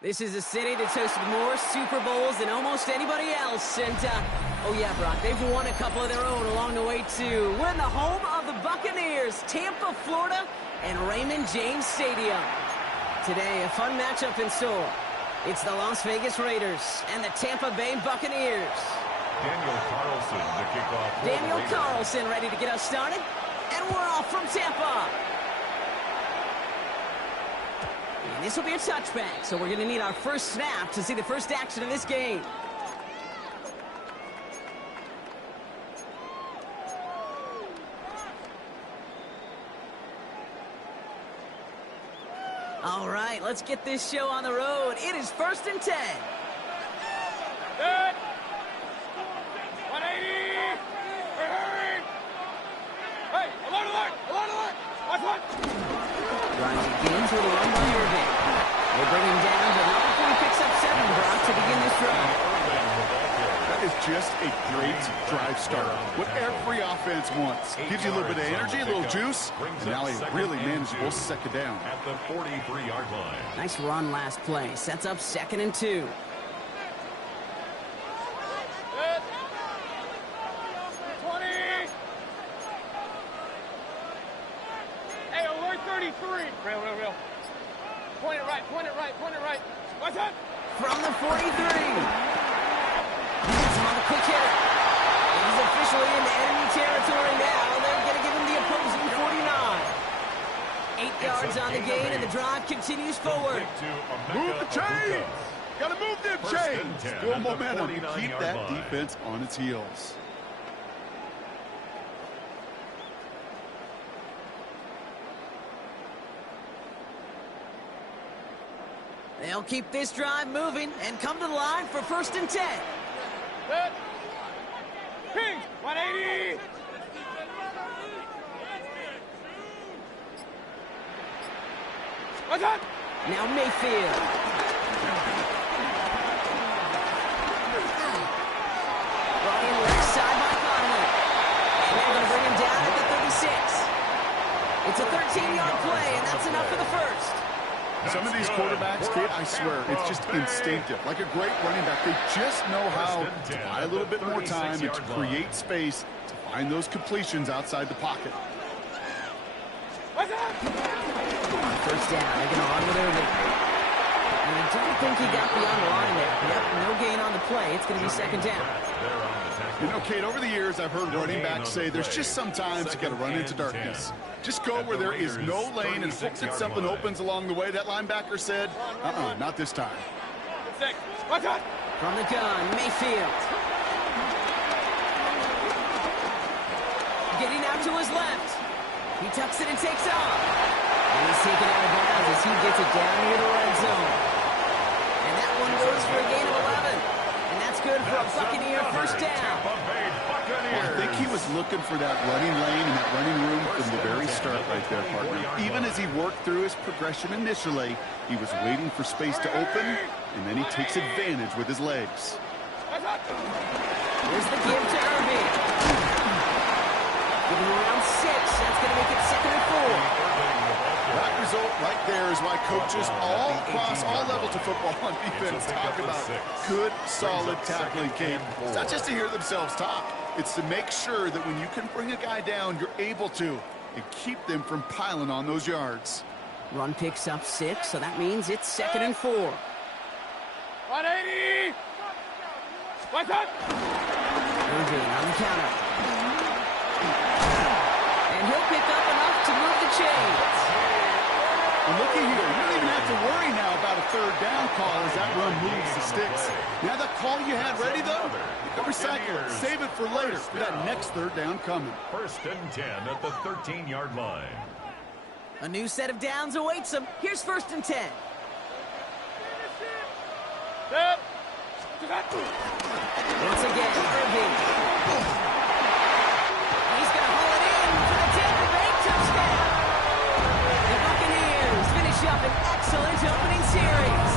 This is a city that's hosted more Super Bowls than almost anybody else. And, oh yeah, Brock, they've won a couple of their own along the way, too. We're in the home of the Buccaneers, Tampa, Florida, and Raymond James Stadium. Today, a fun matchup in store. It's the Las Vegas Raiders and the Tampa Bay Buccaneers. Daniel Carlson to kick off. Daniel Carlson ready to get us started. And we're off from Tampa. And this will be a touchback, so we're going to need our first snap to see the first action of this game. All right, let's get this show on the road. It is 1st and 10. Good. 180. Hurry. Hey, alert. Watch one. Drives begins with a run by Irving. They bring him down, but not before he picks up 7, Brock, to begin this drive. That is just a great drive start. What every offense wants. Gives you a little bit of energy, a little juice, and now a really manageable second down. At the 43-yard line. Nice run last play. Sets up 2nd and 2. Good. 20. Hey, alert 33. Real. Point it right. What's that? From the 43. He's on the quick hitter. He's officially in the enemy territory now. They're going to give him the opposing 49. 8 yards on the gain, and the drive continues forward. Move the chains! Gotta move them chains! Build momentum and keep that defense on its heels. They'll keep this drive moving and come to the line for 1st and 10. Good. Kings, 180. What's that? Now Mayfield. Brought in left side by Conley. And they're going to bring him down at the 36. It's a 13-yard play, and that's enough for the first. Some of these quarterbacks, Kate, I swear, it's just instinctive. Like a great running back, they just know how to buy a little bit more time and to create space to find those completions outside the pocket. What's that? First down, they're going to run with Irving. And I don't think he got beyond the line there. Yep, no gain on the play. It's going to be 2nd down. You know, Kate, over the years, I've heard running backs say there's just sometimes you got to run into darkness. Just go where there is no lane and hope that something opens along the way. That linebacker said, not this time. 6. What's that? From the gun, Mayfield. Getting out to his left. He tucks it and takes off. And he's taken out of bounds as he gets it down near the red zone. And that one goes for a gain of 11. And that's good for a Buccaneer first down. Well, I think he was looking for that running lane and that running room from the very start right there, partner. Even as he worked through his progression initially, he was waiting for space to open, and then he takes advantage with his legs. Here's the give to Irving. Giving around 6. That's going to make it 2nd and 4. That result right there is why coaches all across all levels of football on defense talk about good, solid tackling, Kate. It's not just to hear themselves talk. It's to make sure that when you can bring a guy down, you're able to, and keep them from piling on those yards. Run picks up 6, so that means it's 2nd and 4. 180. What's that? Irving on the counter. And he'll pick up enough to move the chains. And looky here, you don't even have to worry now about a 3rd down call as that run moves the sticks. Now that call you had ready, though, you can recycle it. Save it for later for that next 3rd down coming. 1st and 10 at the 13-yard line. A new set of downs awaits him. Here's 1st and 10. Good. Once again, Irving. He's going to haul it in for the Tampa Bay touchdown. The Buccaneers finish up an excellent opening series.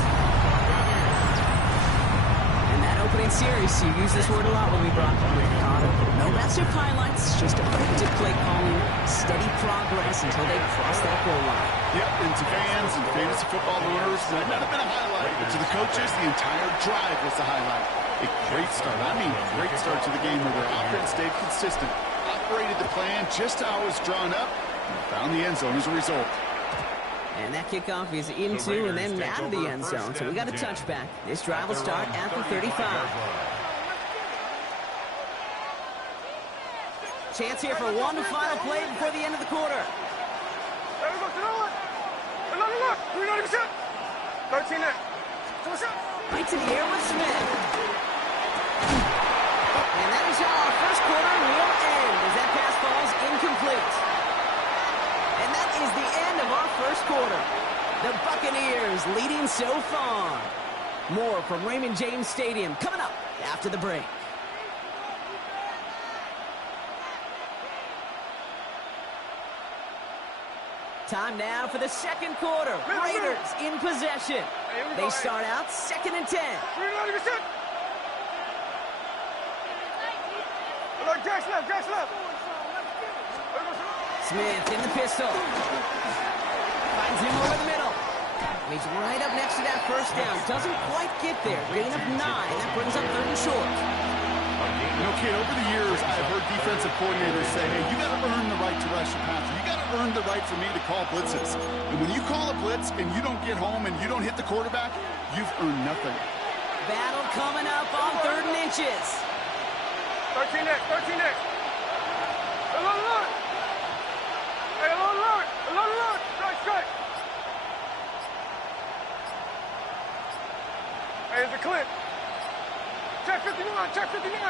And that opening serious. You use this word a lot when we brought Ricardo. No massive highlights, just effective play calling, steady progress until they cross that goal line. Yep, and to fans and fantasy football owners, that might have been a highlight, but to the coaches, the entire drive was the highlight. A great start, great start to the game where their offense stayed consistent, operated the plan just how it was drawn up, and found the end zone as a result. And that kickoff is into and then out of the end zone, so we got a touchback. This drive will start at the 35. Chance here for one final play before the end of the quarter. Right to the air with Smith. And that is how our first quarter will end as that pass falls incomplete. And that is the end of our first quarter. The Buccaneers leading so far. More from Raymond James Stadium coming up after the break. Time now for the second quarter. Raiders in possession. They start out 2nd and 10. Smith in the pistol. Finds him over the middle. And he's right up next to that first down. Doesn't quite get there. Gain of 9. That brings up 3rd and short. You know, kid, over the years, I've heard defensive coordinators say, hey, you got to earn the right to rush the passer. You got to earn the right for me to call blitzes. And when you call a blitz and you don't get home and you don't hit the quarterback, you've earned nothing. Battle coming up on 3rd and inches. 13 next. Alone. Hey, alone. Strike. Hey, it's a clip. Check 59,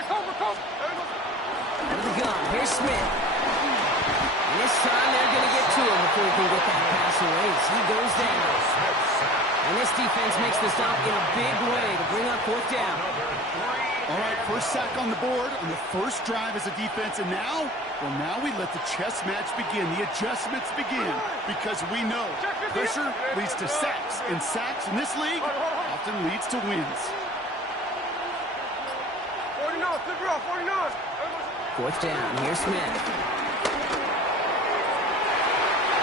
Cobra. Out of the gun, here's Smith. And this time they're going to get to him before he can get that pass away as he goes down. And this defense makes the stop in a big way to bring up 4th down. All right, first sack on the board on the first drive as a defense, and now we let the chess match begin, the adjustments begin, because we know pressure leads to sacks, and sacks in this league often leads to wins. 4th down, here's Smith.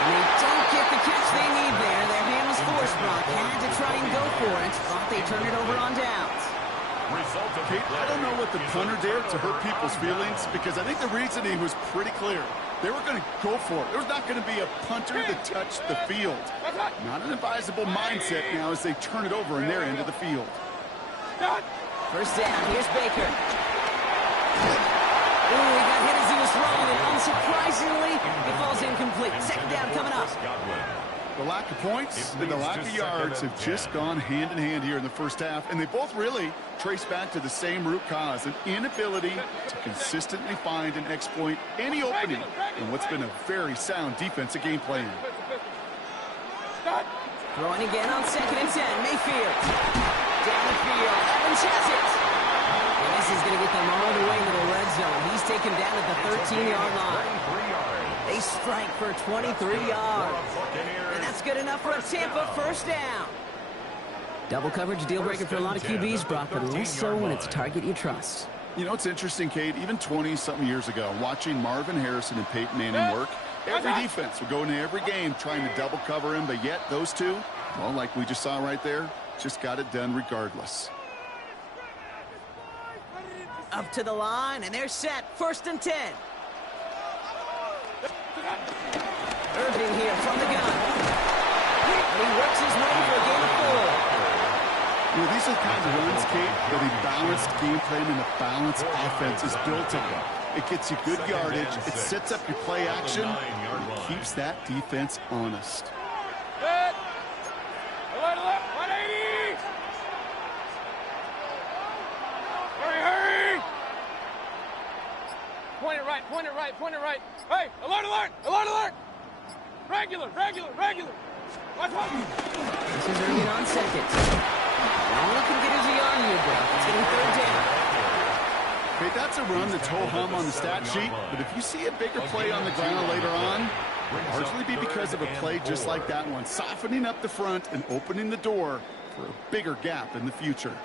And they don't get the catch they need there. Their hand was forced, Brock. Had to try and go for it. Thought they turned it over on downs. Kate, I don't know what the punter did to hurt people's feelings, because I think the reasoning was pretty clear. They were going to go for it. There was not going to be a punter that touched the field. Not an advisable mindset now as they turn it over in their end of the field. First down, here's Baker. Ooh, he got hit as he was throwing, and unsurprisingly, it falls incomplete. 2nd down coming up. The lack of points and the lack of yards have just gone hand in hand here in the first half, and they both really trace back to the same root cause, an inability to consistently find and exploit any opening in what's been a very sound defensive game plan. Throwing again on 2nd and 10. Mayfield. Down the field. Evans has it. And this is going to get them all the way into the red zone. He's taken down at the 13-yard line. They strike for 23 yards. And that's good enough for a Tampa first down. Double coverage deal breaker for a lot of QBs, Brock, but less so when it's a target you trust. You know, it's interesting, Kate, even 20-something years ago, watching Marvin Harrison and Peyton Manning work, every defense would go into every game trying to double cover him, but yet those two, well, like we just saw right there, just got it done regardless. Up to the line, and they're set. 1st and 10. Irving here from the gun. And he works his way for a gain of 4. You know, these are the kind of runs, Kate, that a balanced game plan and a balanced offense is built on. It gets you good yardage, it sets up your play action, and it keeps that defense honest. Alert, 180! Hurry! Point it right. Hey, alert! Regular. Watch. This is Irving on 2nd. All he can get is a yard here, bro. It's getting 3rd down. Okay, that's a run that's ho-hum on the stat sheet, but if you see a bigger play on the ground later on, it'll largely be because of a play just like that one, softening up the front and opening the door for a bigger gap in the future.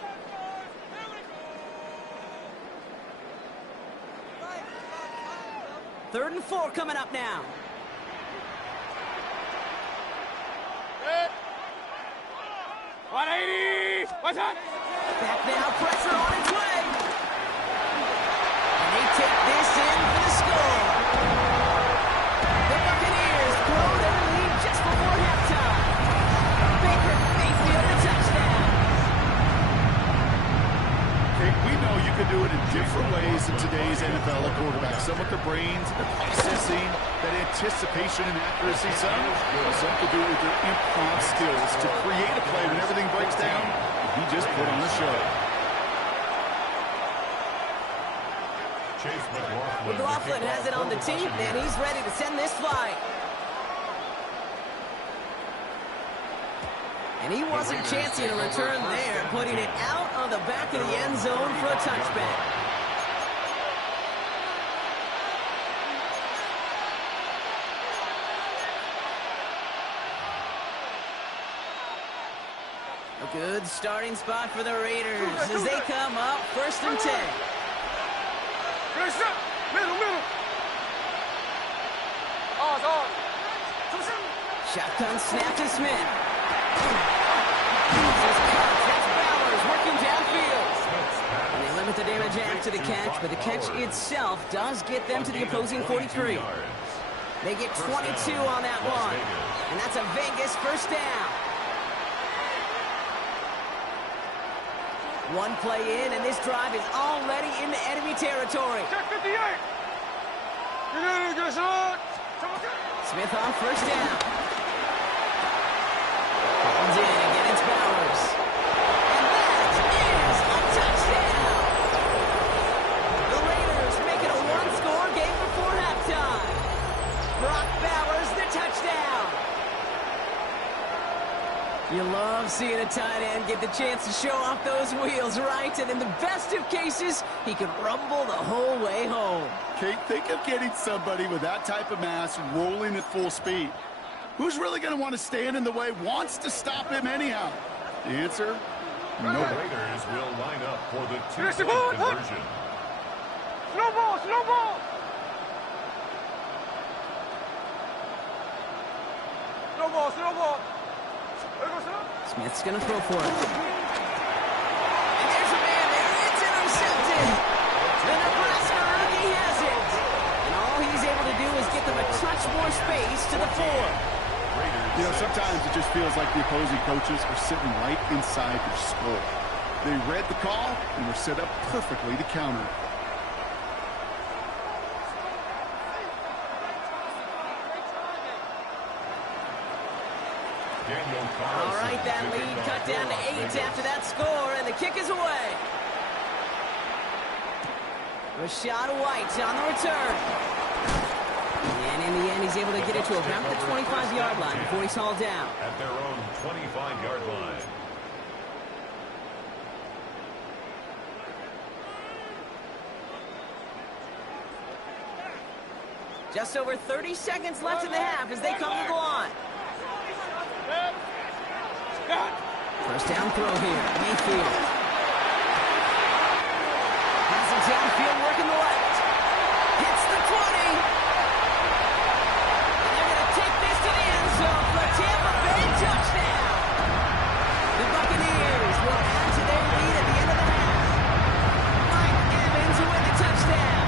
3rd and 4 coming up now. 180! What's that? Back now, pressure on its way. And they take this in for the score. The Buccaneers blow their lead just before halftime. Baker Mayfield a touchdown. Okay, we know you can do it in different ways in today's NFL at quarterback. Some with their brains, their processing, that anticipation and accuracy. Some can do it with their improv skills to create a play when everything breaks down. He just put on a show. Chase McLaughlin has it on the tee, and he's ready to send this flight. And he wasn't chancing a return there, putting it out of the back of the end zone for a touchback. A good starting spot for the Raiders as they come up 1st and 10. Middle. On. Shotgun snap to Smith. That's Bowers working downfield. And they limit the damage after the catch, but the catch itself does get them to the opposing 43. They get 22 on that one. And that's a Vegas 1st down. One play in, and this drive is already into enemy territory. Check 58! Smith on 1st down. Comes in, again it's Bowers. And that is a touchdown! The Raiders make it a one-score game before halftime. Brock Bowers, the touchdown! You love seeing a tight end get the chance to show off those wheels, right? And in the best of cases, he can rumble the whole way home. Okay, think of getting somebody with that type of mass rolling at full speed. Who's really going to want to stand in the way, wants to stop him anyhow? The answer, The nobody. Raiders will line up for the Here's the two-point ball. conversion. Slow ball! Smith's going to throw for it. And there's a man there. It's intercepted. The Nebraska rookie has it. And all he's able to do is get them a touch more space to the 4. You know, sometimes it just feels like the opposing coaches are sitting right inside their skull. They read the call and were set up perfectly to counter. All right, that lead cut down to 8 after that score, and the kick is away. Rashad White on the return. And in the end, he's able to get it to about the 25-yard line before he's hauled down. At their own 25-yard line. Just over 30 seconds left in the half as they come to the line. 1st down throw here, Mayfield. Passes downfield, working the left. Hits the 20. And they're going to take this to the end zone for a Tampa Bay touchdown. The Buccaneers will add to their lead at the end of the half. Mike Evans with the touchdown.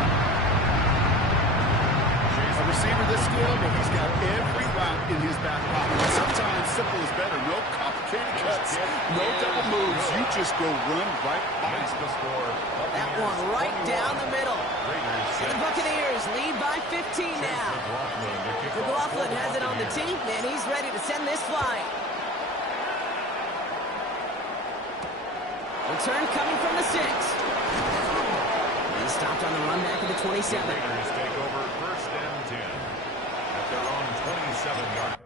A receiver this skilled, but he's got every route in his back pocket. Sometimes simple is better. No complicated cuts, no double moves. You just go run right by Makes the score. That one right down the middle. And the Buccaneers lead by 15 now. McLaughlin has it on the tee, and he's ready to send this flight. Return coming from the 6. He's stopped on the run back at the 27. Raiders take over 1st and 10 at their own 27-yard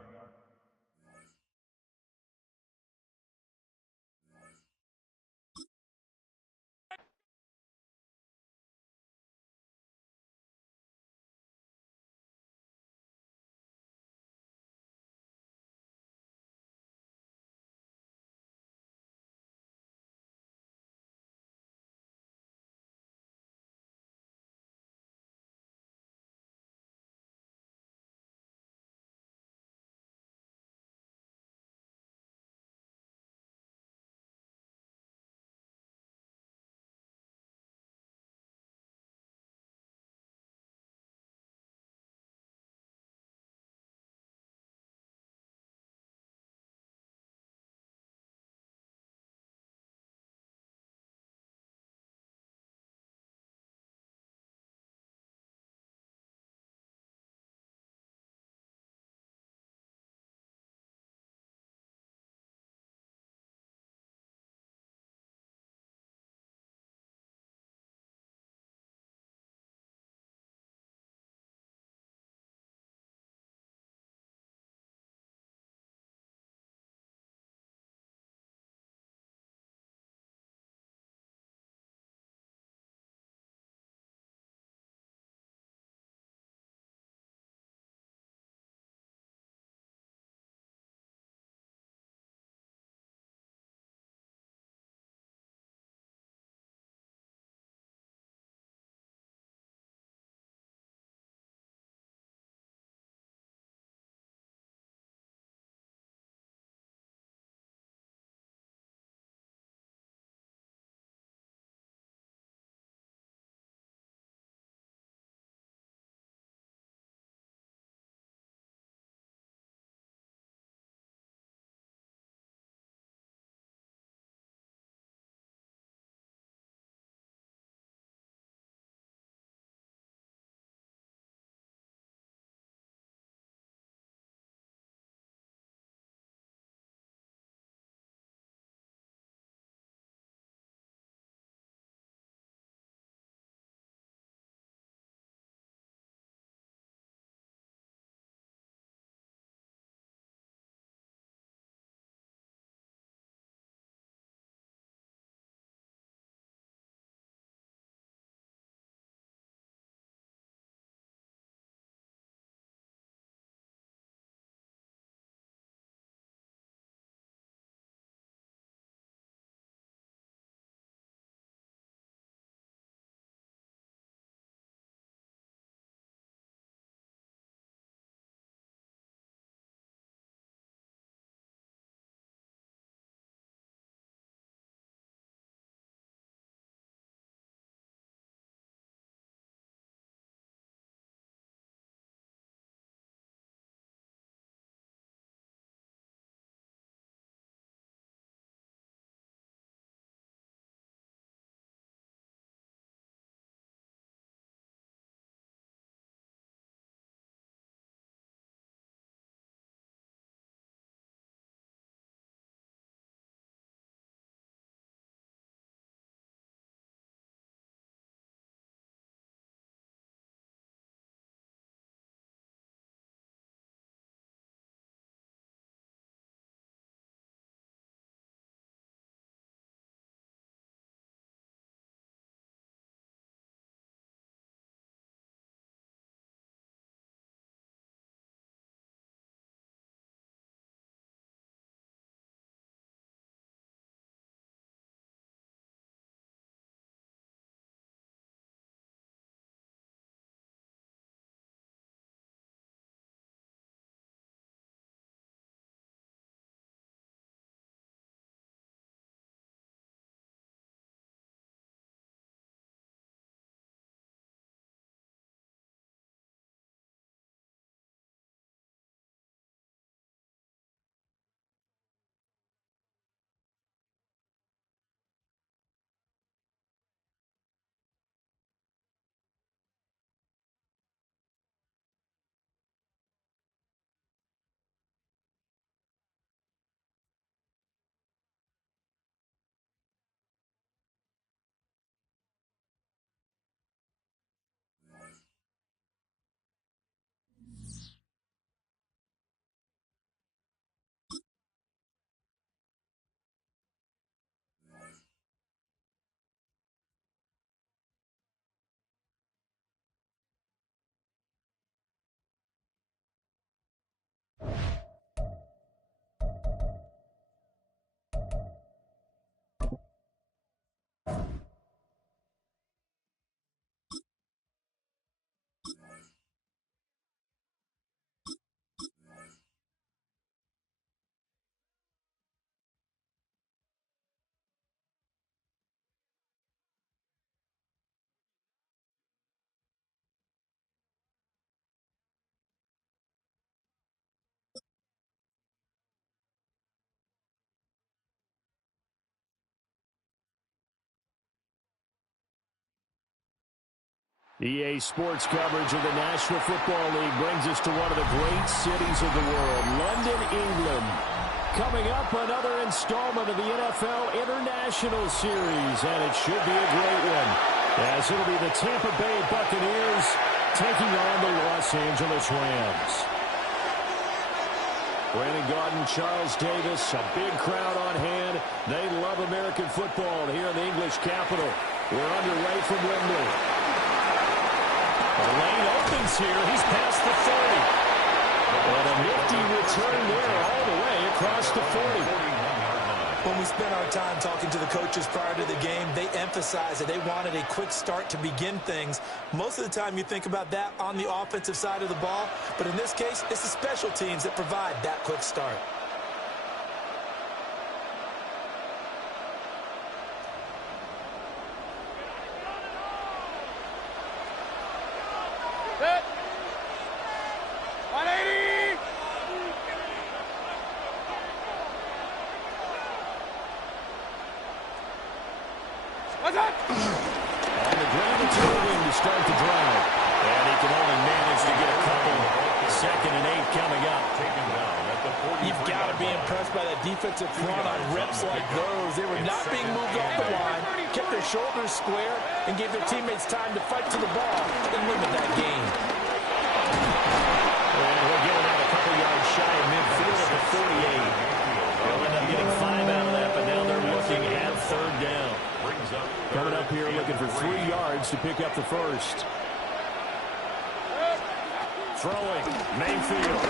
EA Sports coverage of the National Football League brings us to one of the great cities of the world, London, England. Coming up, another installment of the NFL International Series, and it should be a great one, as it'll be the Tampa Bay Buccaneers taking on the Los Angeles Rams. Brandon Gaudin, Charles Davis, a big crowd on hand. They love American football here in the English capital. We're underway from Wembley. The lane opens here. He's past the 30. And a nifty return there all the way across the 40. When we spent our time talking to the coaches prior to the game, they emphasized that they wanted a quick start to begin things. Most of the time you think about that on the offensive side of the ball, but in this case, it's the special teams that provide that quick start. Set. 180. What's that? On the ground to the wing to start the drive. And he can only manage to get a couple. 2nd and 8 coming up. You've got to be impressed by that defensive front on reps like those. They were not being moved off the line, kept their shoulders square, and gave their teammates time to fight to the ball and limit that gain. And we're giving out a couple yards shy of midfield at the 48. They'll end up getting 5 out of that, but now they're looking at 3rd down. Coming up here looking for 3 yards to pick up the first. Throwing, Mayfield.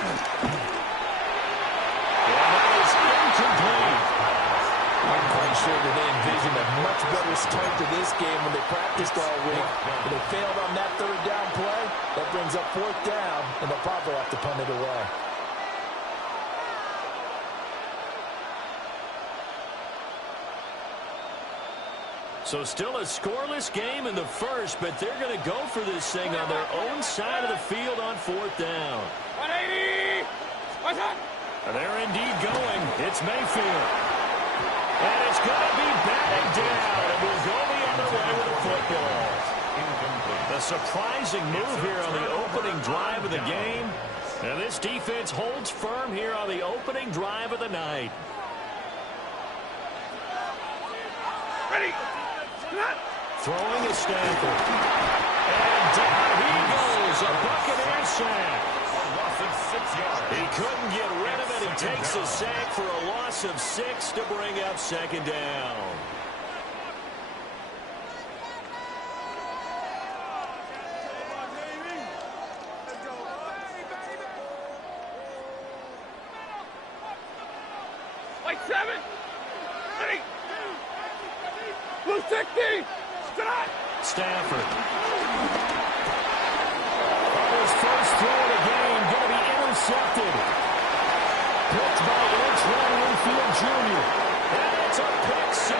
And that is incomplete. I'm quite sure that they envisioned a much better start to this game when they practiced all week. But they failed on that 3rd down play. That brings up 4th down, and they'll probably have to punt it away. So still a scoreless game in the first, but they're going to go for this thing on their own side of the field on 4th down. 180. What's that? And they're indeed going. It's Mayfield. And it's going to be batted down, and we'll go the other way with the football. A surprising move here on the opening drive of the game. And this defense holds firm here on the opening drive of the night. Ready. Throwing to Stanford. And down he goes. A Buccaneer sack. He couldn't get rid of it. He takes a sack for a loss of 6 to bring up 2nd down. Like 7. Ready. Blue 60. Stafford. His first throw of the game going to be intercepted. Picked by Antoine Winfield Jr. And it's a pick 6.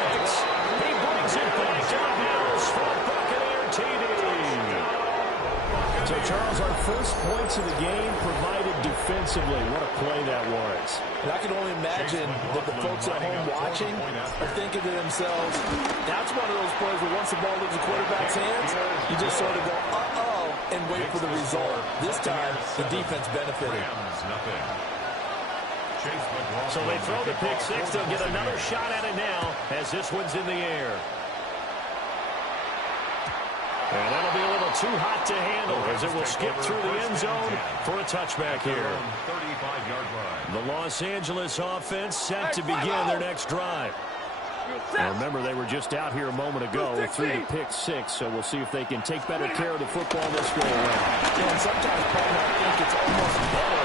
He brings it back to the house for a Buccaneer TD. So, Charles, our first points of the game provided defensively. What a play that was. And I can only imagine that the folks at home watching are thinking to themselves, that's one of those plays where once the ball leaves the quarterback's hands, you just sort of go, uh-oh, and wait for the result. This time, the defense benefited. So they throw the pick 6. They'll get another shot at it now as this one's in the air. And that'll be a little too hot to handle as it will skip through the end zone for a touchback here. The Los Angeles offense set to begin their next drive. Now remember, they were just out here a moment ago through the pick 6, so we'll see if they can take better care of the football this go around. Yeah, and sometimes, partner, I think it's almost better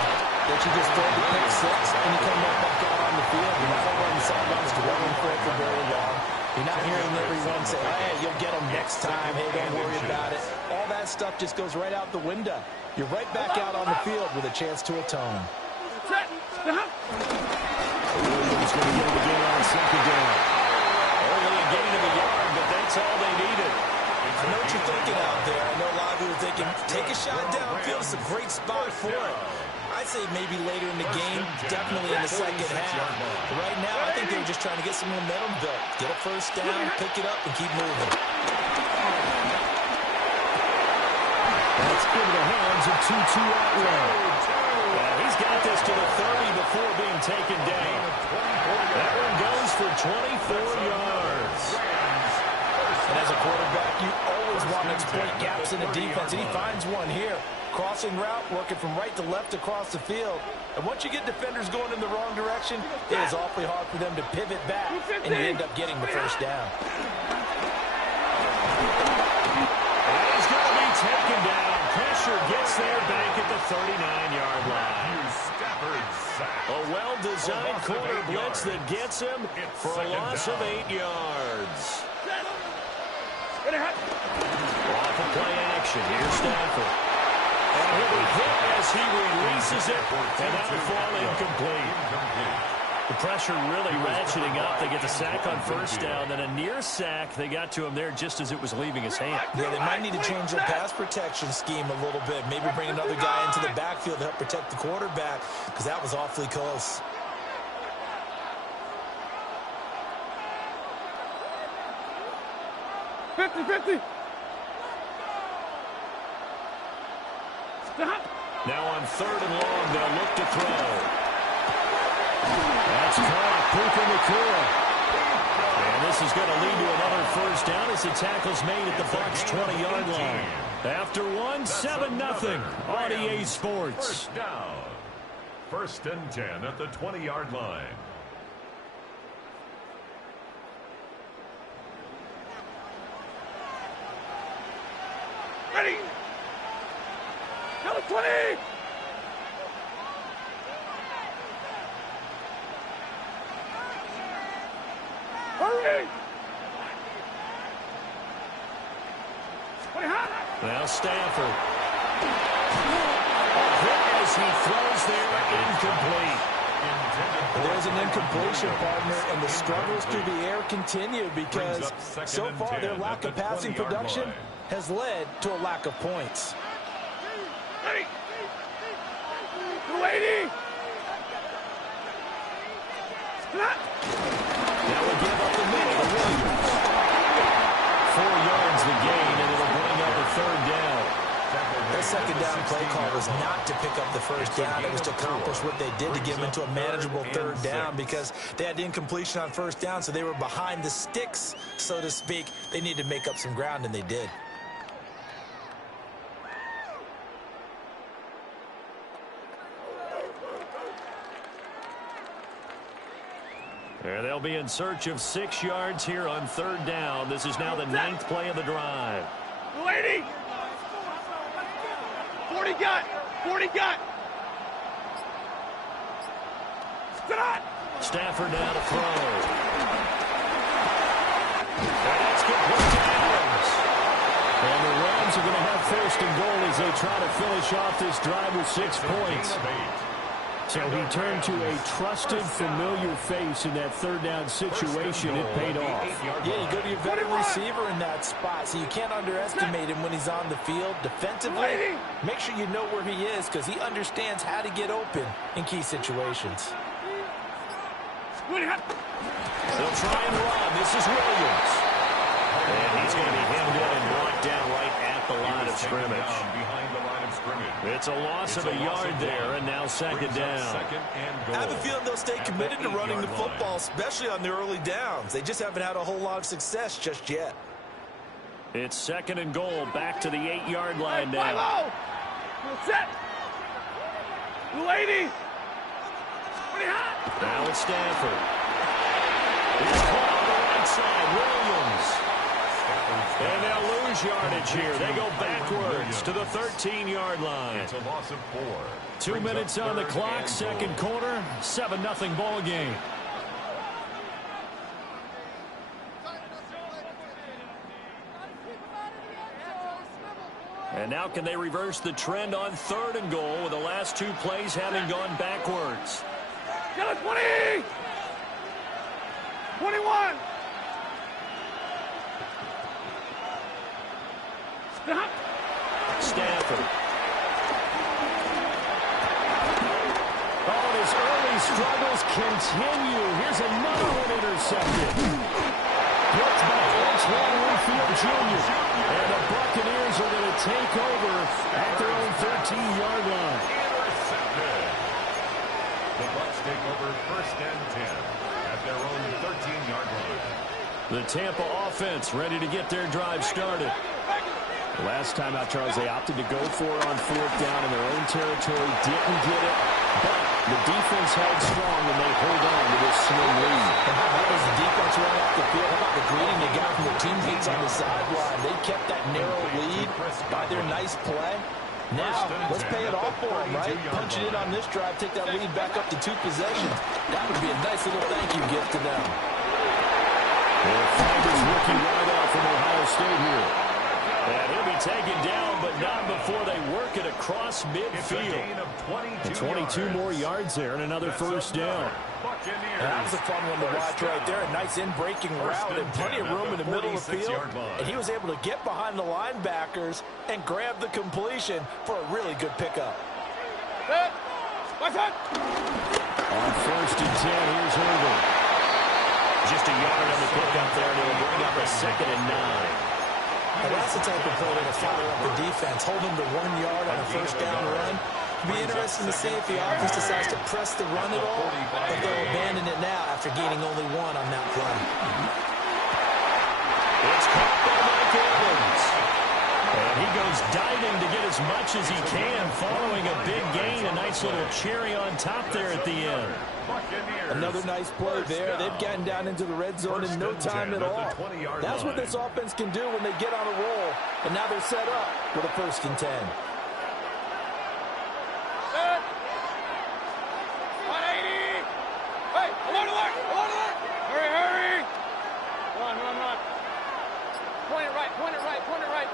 that you just throw the pick 6 and you come right back out on the field. You're not over on the sidelines dwelling for it for very long. You're not hearing everyone say, hey, you'll get them next time. Hey, don't worry about it. All that stuff just goes right out the window. You're right back out on the field with a chance to atone. Williams going to get it again on 2nd down. Only a gain of a yard, but that's all they needed. I know what you're thinking out there. I know a lot of you are thinking, take a shot downfield. It's a great spot for it. I'd say maybe later in the game, definitely in the second half. But right now, I think they're just trying to get some momentum built. Get a first down, pick it up, and keep moving. into the hands of Tutu Atwell. He's got this to the 30 before being taken down. That one goes for 24 yards. And as a quarterback, you always want to exploit gaps in the defense, and he finds one here. Crossing route, working from right to left across the field. And once you get defenders going in the wrong direction, it is awfully hard for them to pivot back, and you end up getting the first down. He's going to be taken down. Pressure gets there back at the 39-yard line. A well-designed corner blitz that gets him for a loss of 8 yards. Off of play action. Here's Stafford. And he'll be hit as he releases it, and that will fall incomplete. The pressure really ratcheting up. They get the sack on first down, then a near sack. They got to him there just as it was leaving his hand. Yeah, they might need to change their pass protection scheme a little bit. Maybe bring another guy into the backfield to help protect the quarterback, because that was awfully close. Now on 3rd and long, they'll look to throw. That's caught. Puka Nacua. And this is going to lead to another first down as the tackle's made at the Bucs' 20-yard line. After one, 7-0 on EA Sports. First down. 1st and 10 at the 20-yard line. Ready. Number 20. Hurry. Now Stafford. A hit as he throws there, incomplete. There's an incompletion, partner, and the struggles through the air continue because so far their lack of passing production has led to a lack of points. Ready. 280. Now we'll give up the middle to Williams. 4 yards the gain, and it'll bring up a 3rd down. Their second down play call was not to pick up the first down. It was to accomplish what they did to get them into a manageable 3rd down because they had incompletion on first down, so they were behind the sticks, so to speak. They needed to make up some ground, and they did. They'll be in search of 6 yards here on 3rd down. This is now the 9th play of the drive. 280. 40 gut. 40 gut. Stafford now to throw. That's complete to Adams. And the Rams are going to have 1st and goal as they try to finish off this drive with 6 points. So he turned to a trusted, familiar face in that 3rd down situation. It paid off. Yeah, you go to your veteran receiver in that spot, so you can't underestimate him when he's on the field. Defensively, make sure you know where he is because he understands how to get open in key situations. They'll try and run. This is Williams. And he's going to be hemmed in and brought down right at the line of scrimmage. It's a loss of a yard there, and now 2nd down. I have a feeling they'll stay committed to running the football, especially on the early downs. They just haven't had a whole lot of success just yet. It's 2nd and goal, back to the 8-yard line now. Set. 280. Now it's Stafford. He's caught on the right side. Williams. And they'll lose yardage here. They go backwards to the 13-yard line. It's a loss of 4. 2 minutes on the clock, 2nd quarter, 7-0 ball game. And now can they reverse the trend on 3rd and goal with the last 2 plays having gone backwards? 20! 21! Stafford. Oh, his early struggles continue. Here's another one intercepted. Picked by Antoine Winfield Jr. And the Buccaneers are going to take over at their own 13-yard line. Intercepted. The Bucs take over first and 10 at their own 13-yard line. The Tampa offense ready to get their drive started. The last time out, Charles, they opted to go for it on fourth down in their own territory. Didn't get it, but the defense held strong and they hold on to this slim lead. And how about the defense run off the field? How about the greeting they got from their teammates on the sideline? They kept that narrow lead by their nice play. Now, let's pay it off for them, right? Punch it in on this drive, take that lead back up to 2 possessions. That would be a nice little thank you gift to them. They'll find his rookie wideout from Ohio State here. And he'll be taken down, but not before they work it across midfield. And 22 more yards there and another first down. That was a fun one to watch right there. A nice in-breaking route and plenty of room in the middle of the field. And he was able to get behind the linebackers and grab the completion for a really good pickup. On first and 10, here's Irvin. Just a yard on the pickup there, and it'll bring up a 2nd and 9. And that's the type of play to fire up the defense. Hold them to 1 yard on a first down run. It'll be interesting to see if the offense decides to press the run at all, or they'll abandon it now after gaining only 1 on that play. It's caught by Mike Evans. And he goes diving to get as much as he can, following a big gain. A nice little cherry on top there at the end. Another nice play there. They've gotten down into the red zone in no time at all. That's what this offense can do when they get on a roll. And now they're set up with a first and 10. 180. Hey, alert. Hurry. Run. Point it right.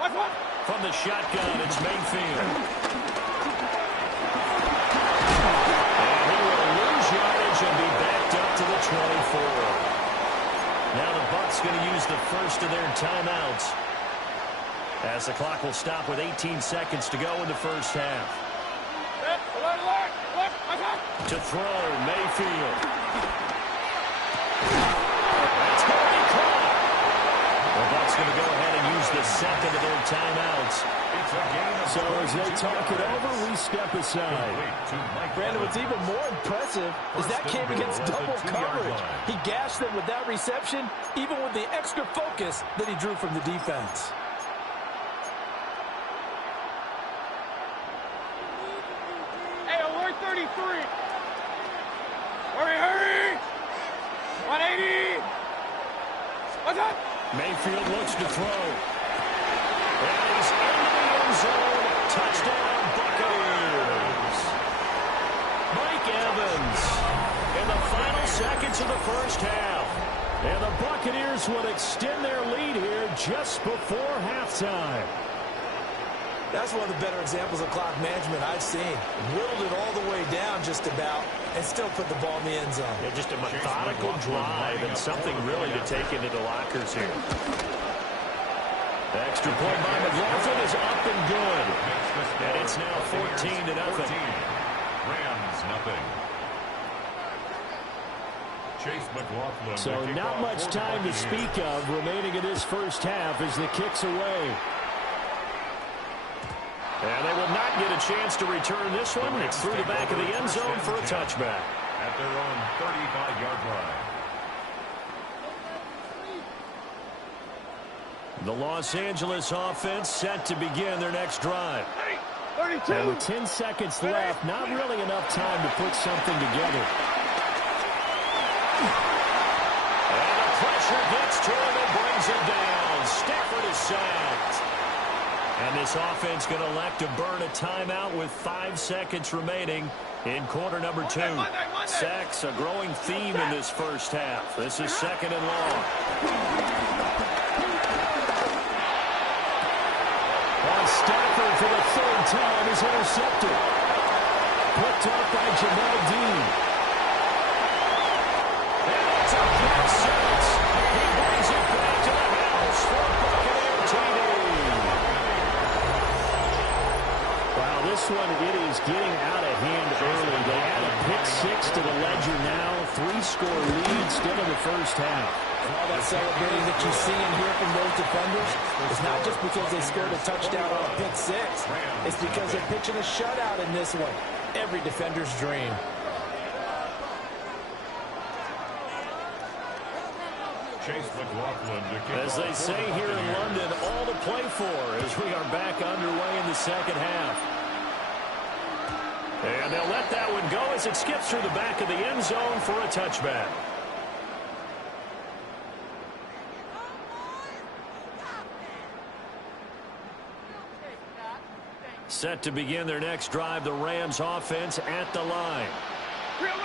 Watch. From the shotgun, it's Mayfield. And be backed up to the 24. Now the Bucs going to use the first of their timeouts, as the clock will stop with 18 seconds to go in the first half. To throw, Mayfield. That's going to be caught. The Bucs going to go ahead and use the second of their timeouts. So as they talk it over, we step aside. Brandon, what's even more impressive is that came against double coverage. He gashed them with that reception, even with the extra focus that he drew from the defense. Hey, alert 33. Hurry. 180. What's up? Mayfield looks to throw. And he's into the end zone. Touchdown, Buccaneers. Mike Evans in the final seconds of the first half. And the Buccaneers will extend their lead here just before halftime. That's one of the better examples of clock management I've seen. Whittled it all the way down just about and still put the ball in the end zone. Yeah, just a methodical drive and something really to take into the lockers here. The extra point by McLaughlin is up and good. And it's now 14-0. Rams nothing. Chase McLaughlin. So not much time to speak of remaining in this first half as the kick's away. And they will not get a chance to return this one. It's through the back of the end zone for a touchback. At their own 35-yard line. The Los Angeles offense set to begin their next drive. 32. And with 10 seconds left, not really enough time to put something together. And the pressure gets to him and brings him down. Stafford is sacked. And this offense going to elect to burn a timeout with 5 seconds remaining in quarter number 2. Sacks, a growing theme in this first half. This is 2nd and long. Stafford for the 3rd time is intercepted. Picked up by Jamel Dean. And it's a pass set. He brings it back to the house for Buccaneer TD. Wow, this one, it is getting out of hand early. They add a pick 6 to the ledger now. 3-score lead still in the first half. And all that celebrating that you see and hear from those defenders is not just because they scored a touchdown on a pick six. It's because they're pitching a shutout in this one. Every defender's dream. As they say here in London, all to play for as we are back underway in the second half. And they'll let that one go as it skips through the back of the end zone for a touchback. Set to begin their next drive, the Rams offense at the line.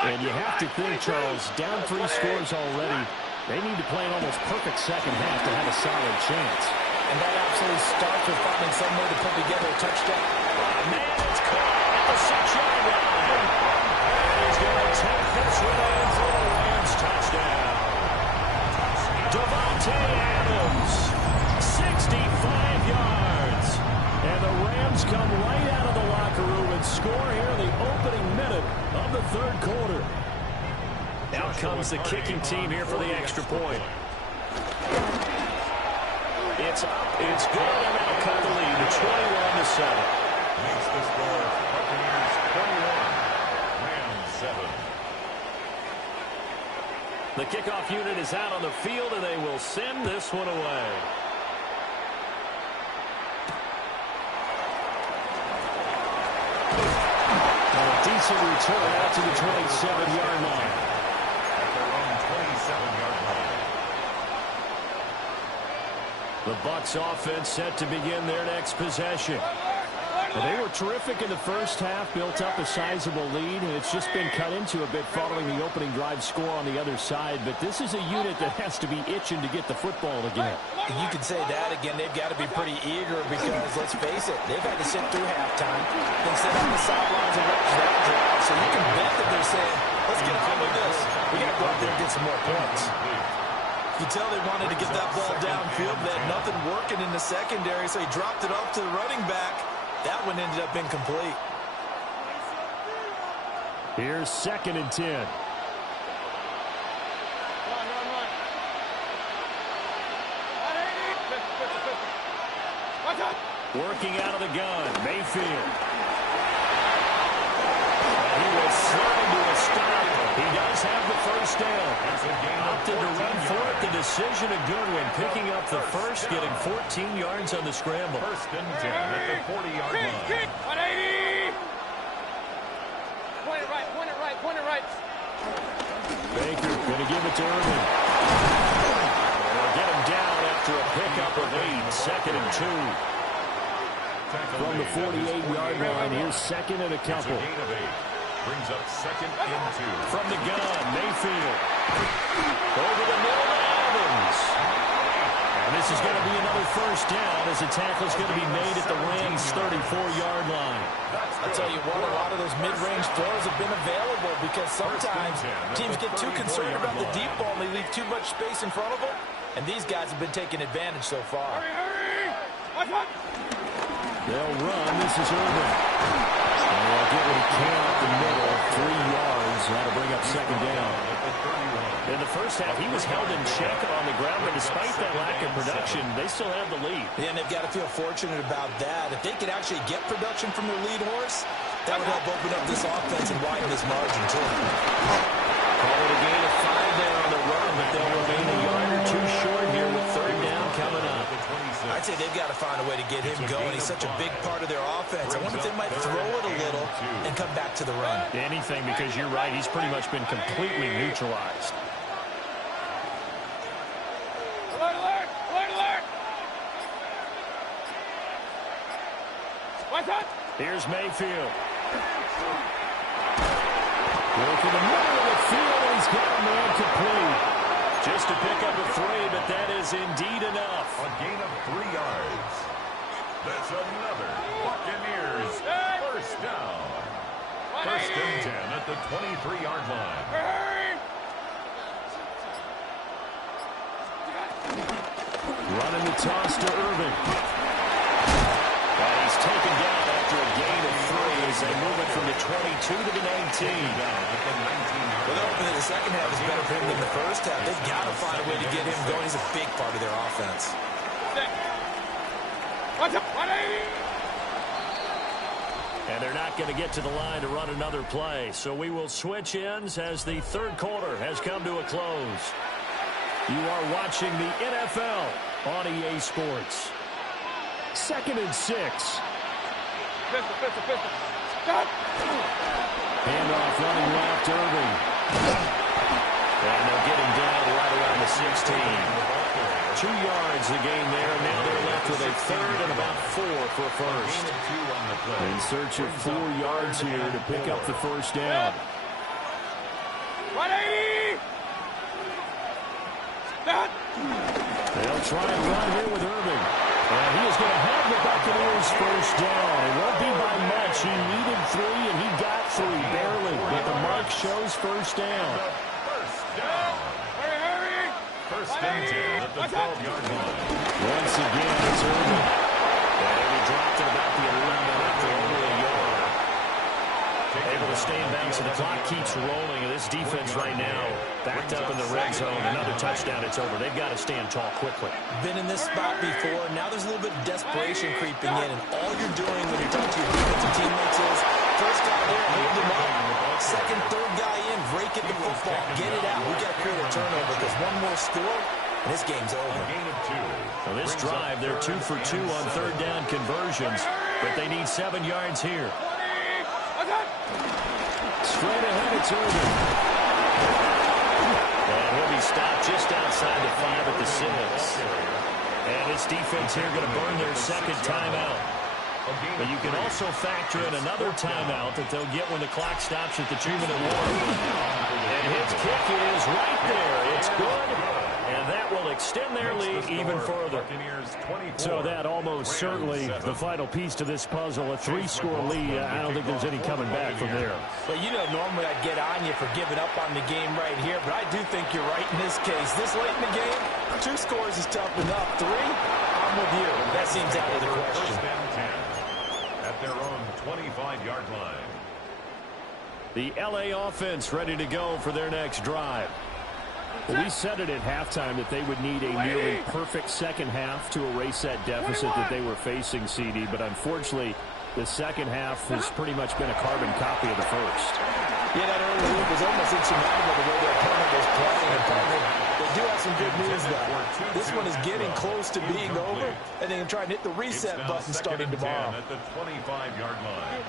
And you have to think, Charles, down 3 scores already. They need to play an almost perfect second half to have a solid chance. And that absolutely starts with finding some way to put together a touchdown. Man, it's caught at the 6-yard line. And he's going to take this one in for a Rams touchdown. Davante Adams, 65 yards. And the Rams come right out of the locker room and score here in the opening minute of the third quarter. Out comes the kicking team here for the extra point. It's up. It's good. And now cut the lead to 21-7. Makes the score Buccaneers 21, Rams 7. The kickoff unit is out on the field, and they will send this one away. And a decent return out to the 27-yard line. At their own 27-yard line. The Bucs offense set to begin their next possession. Well, they were terrific in the first half, built up a sizable lead, and it's just been cut into a bit following the opening drive score on the other side. But this is a unit that has to be itching to get the football again. And you could say that again. They've got to be pretty eager because, let's face it, they've had to sit through halftime, then sit on the sidelines and watch that drive. So you can bet that they're saying, let's get on with this. We got to go out there and get some more points. You tell they wanted to get that ball downfield. They had nothing working in the secondary, so he dropped it off to the running back. That one ended up incomplete. Here's 2nd and 10. Working out of the gun, Mayfield. He was slowed to a stop. He does have the first down. Opted to run for it. The decision a good one. Picking up the first, getting 14 yards on the scramble. 1st and 10 at the 40-yard line. 180! Point it right, point it right, point it right. Baker going to give it to Irvin. They'll get him down after a pickup of 8. 2nd and 2. From the 48-yard line, here's 2nd and a couple. It's a gain of 8. Brings up 2nd and 2. From the gun, Mayfield. Over the middle to Evans. And this is going to be another first down as the tackle is going to be made at the Rams' 34-yard line. I'll tell you what, a lot of those mid-range throws have been available because sometimes teams get too concerned about the deep ball and they leave too much space in front of them. And these guys have been taking advantage so far. They'll run. This is Irvin. And they'll get what he can up the middle. 3 yards. That'll bring up 2nd down. In the first half, he was held in check on the ground, but despite that lack of production, they still have the lead. Yeah, and they've got to feel fortunate about that. If they could actually get production from their lead horse, that would help open up this offense and widen this margin, too. Call it a gain of 5 there on the run, but they'll remain a yard or 2 short here with 3rd down coming up. I'd say they've got to find a way to get him going. He's such a big part of their offense. I wonder if they might throw it a little and come back to the run. Anything, because you're right. He's pretty much been completely neutralized. Alert, alert, alert, alert. What's up? Here's Mayfield. Go for the middle of the field, and he's got a man complete. Just to pick up a 3, but that is indeed enough. A gain of 3 yards. That's another Buccaneers first down. 1st and 10 at the 23-yard line. Running the toss to Irvin. And he's taken down after a gain of 3 as they move it from the 22 to the 19. Well, they're hoping that the second half is better for him than the first half. They've got to find a way to get him going. He's a big part of their offense. And they're not going to get to the line to run another play. So we will switch ends as the third quarter has come to a close. You are watching the NFL on EA Sports. 2nd and 6. Handoff running left, Irving. And they'll get him down right around the 16. 2 yards the game there. Now they're left with a third and about 4 for a first. In search of 4 yards here to pick up the first down. 180! They'll try and run here with Irving. And he is going to have the Buccaneers first down. It won't be by much. He needed 3, and he got 3, barely. But the mark shows first down. Hurry! First and 10 at the 12-yard line. Once again, it's Irving. And he dropped it about the 11 after only a yard. Able to stay in bounds, so the clock keeps rolling. And this defense right now backed up in the red zone. Another touchdown, it's over. They've got to stand tall quickly. Been in this spot before. Now there's a little bit of desperation creeping in. And all you're doing when you're talking to your defensive teammates is first guy there, hold him up. Second, third guy in, break it the football. Get it out. We've got to create a turnover because one more score, and this game's over. Well, this drive, they're 2 for 2 on third down conversions, but they need 7 yards here. Straight ahead, it's Irving. And he'll be stopped just outside the 5 at the 6. And this defense here going to burn their second timeout. But you can also factor in another timeout that they'll get when the clock stops at the 2-minute warning. And his kick is right there. It's good. And that will extend their lead even further. So that almost certainly the final piece to this puzzle. A 3-score lead. I don't think there's any coming back from there. But you know, normally I'd get on you for giving up on the game right here. But I do think you're right in this case. This late in the game, 2 scores is tough enough. 3, I'm with you. That seems out of the question. At their own 25-yard line. The LA offense ready to go for their next drive. Well, we said it at halftime that they would need a nearly perfect second half to erase that deficit that they were facing, CD. But unfortunately, the second half has pretty much been a carbon copy of the first. Yeah, that early lead was almost insurmountable the way their opponent was playing. And partner, they do have some good news, though. This one is getting close to being over, and they can try and hit the reset button starting tomorrow. At the 25-yard line.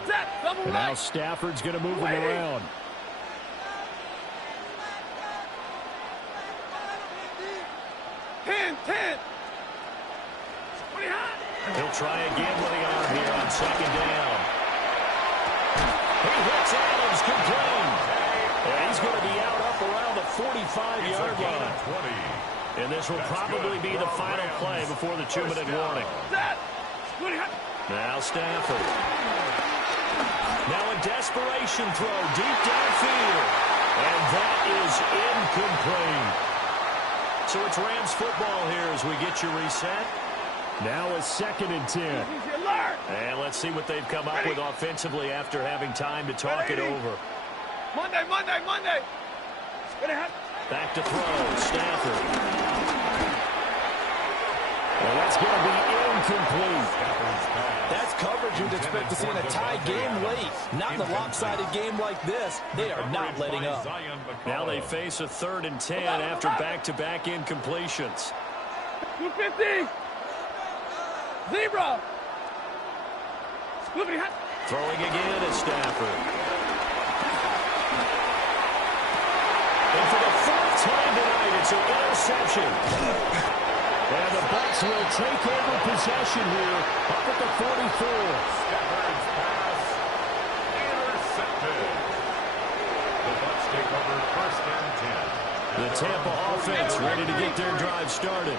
And now Stafford's going to move him around. He'll try again with the arm here on second down. He hits Adams, complete. And he's going to be out up around the 45-yard line. And this will probably be the final play before the 2-minute warning. Now Stafford. Now a desperation throw deep downfield. And that is incomplete. So it's Rams football here as we get your reset. Now a 2nd and 10. And let's see what they've come up with offensively after having time to talk it over. Monday. Back to throw, Stafford. Well, that's going to be incomplete. That's coverage you'd expect to see in a tie game late. Not in a lopsided game like this. They are not letting up. Now they face a 3rd and 10 after back-to-back incompletions. 250. Zebra. Throwing again at Stafford. And for the 4th time tonight, it's an interception. And the Bucs will take over possession here up at the 44. Stafford's pass intercepted. The Bucs take over 1st and 10. The Tampa offense ready to get their drive started.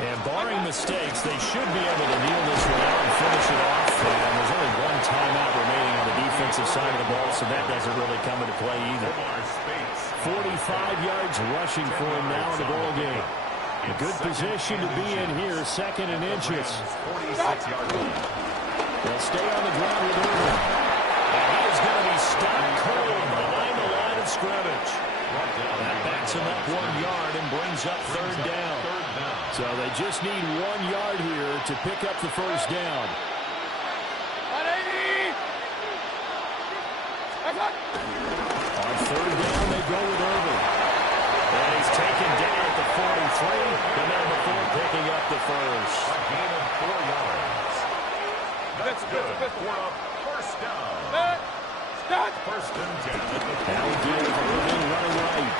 And barring mistakes, they should be able to kneel this one out and finish it off. And there's only 1 timeout remaining on the defensive side of the ball, so that doesn't really come into play either. 45 yards rushing for him now in the ball game. A good position to be in here, 2nd and inches. 46-yard line. They'll stay on the ground with Irvin. And he is going to be stopped cold behind the line of scrimmage. That backs him up 1 yard and brings up third down. So they just need 1 yard here to pick up the first down. On third down, they go with Irvin. And he's taken down at the 43. The number 4 picking up the first. A gain of 4 yards. That's good for a first down. First and 10 at the Now give Irvin running right.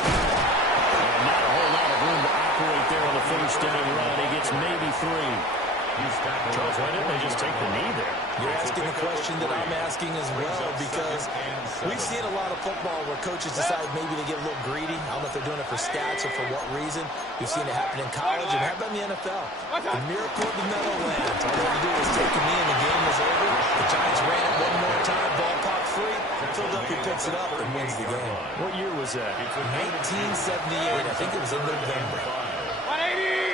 And not a whole lot of room to operate there on the first down run. He gets maybe 3. Charles, why didn't they just take the knee there? You're asking a question that I'm asking as well, because we've seen a lot of football where coaches decide maybe to get a little greedy. I don't know if they're doing it for stats or for what reason. We've seen it happen in college and happen in the NFL. The miracle of the Meadowlands. All they had to do was take a knee and the game was over. The Giants ran it one more time, ball popped free. Philadelphia picks it up and wins the game. What year was that? 1978. I think it was in November.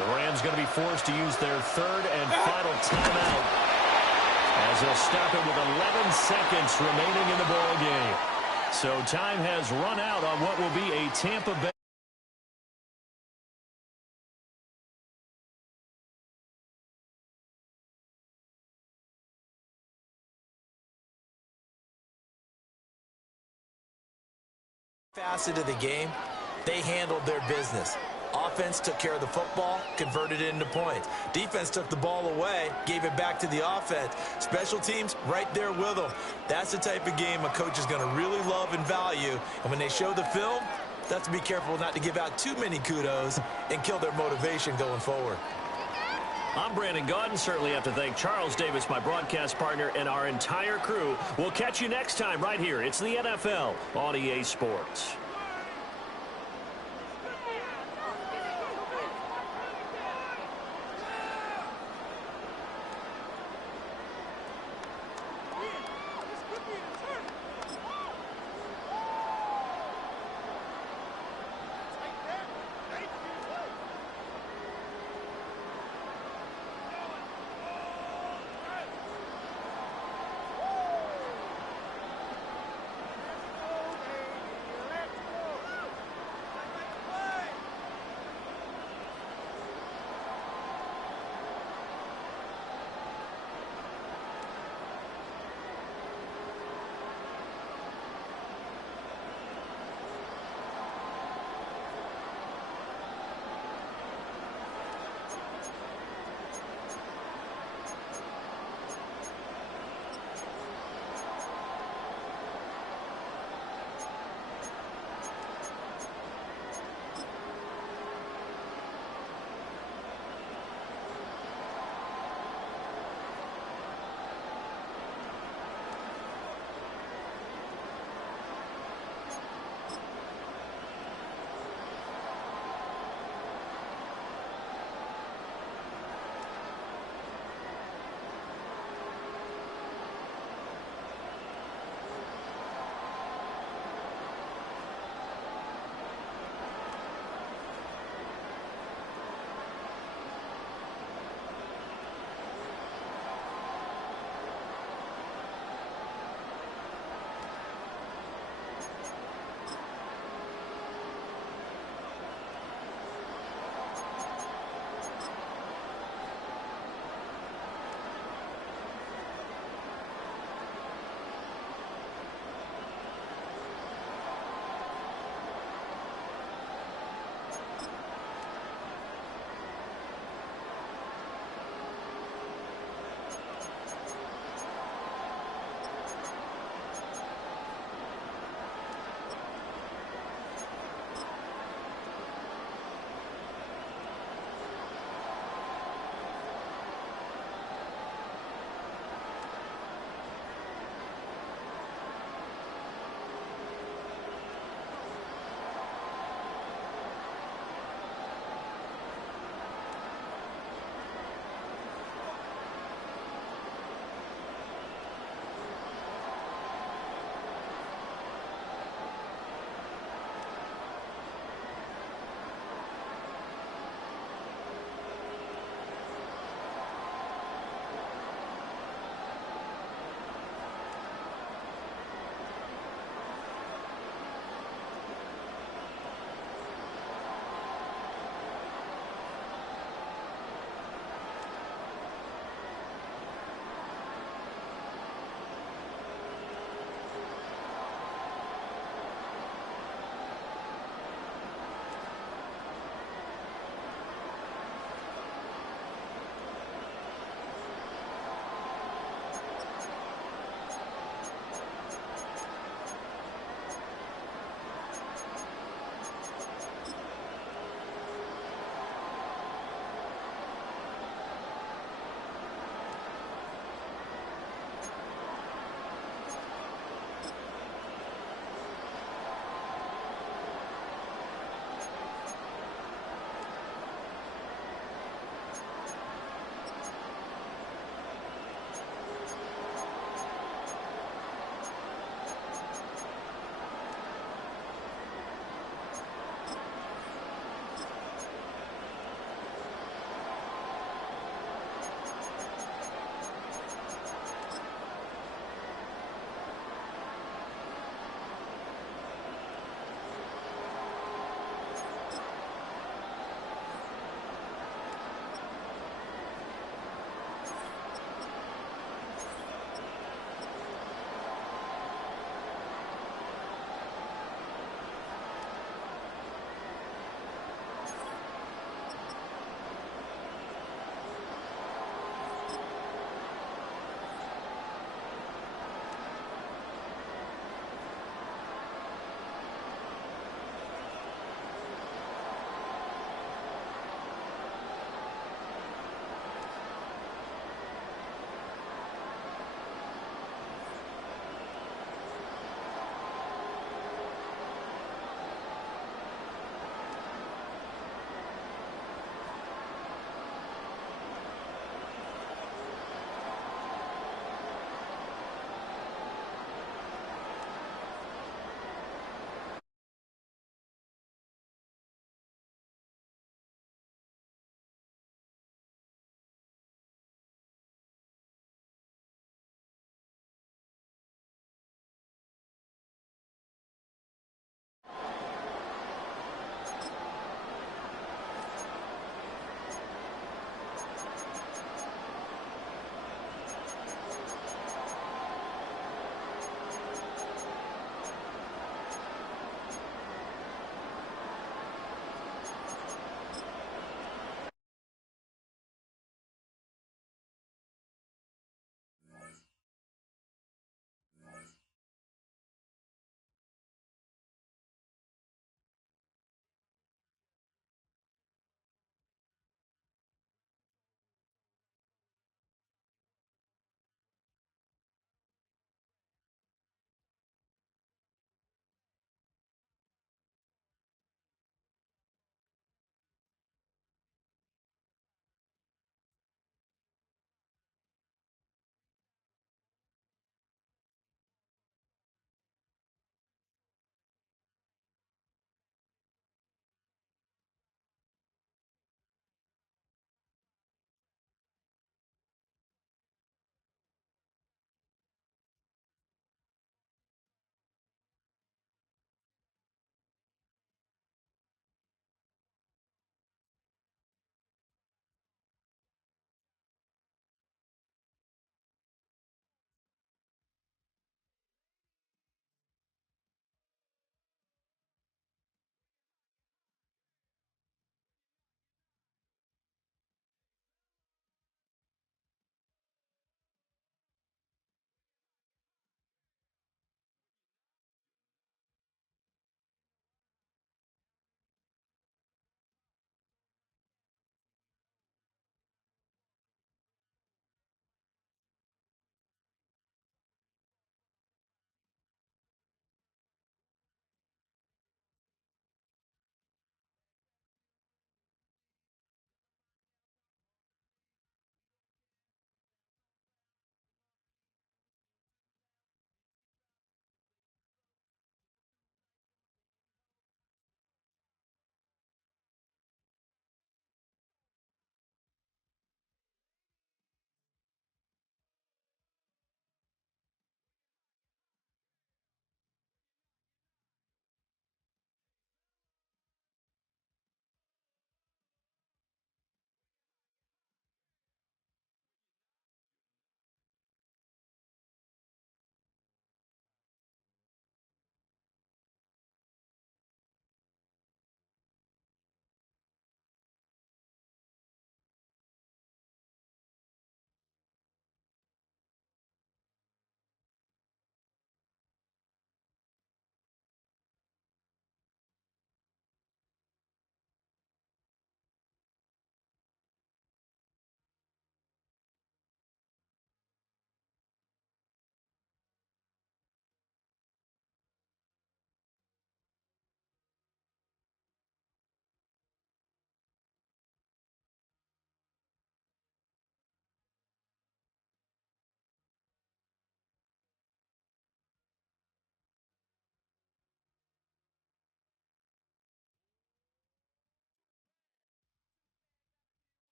The Rams going to be forced to use their third and final timeout as they'll stop it with 11 seconds remaining in the ball game. So time has run out on what will be a Tampa Bay. Facet of the game, they handled their business. Offense took care of the football, converted it into points. Defense took the ball away, gave it back to the offense. Special teams right there with them. That's the type of game a coach is going to really love and value. And when they show the film, they have to be careful not to give out too many kudos and kill their motivation going forward. I'm Brandon Gaudin. Certainly have to thank Charles Davis, my broadcast partner, and our entire crew. We'll catch you next time right here. It's the NFL on EA Sports.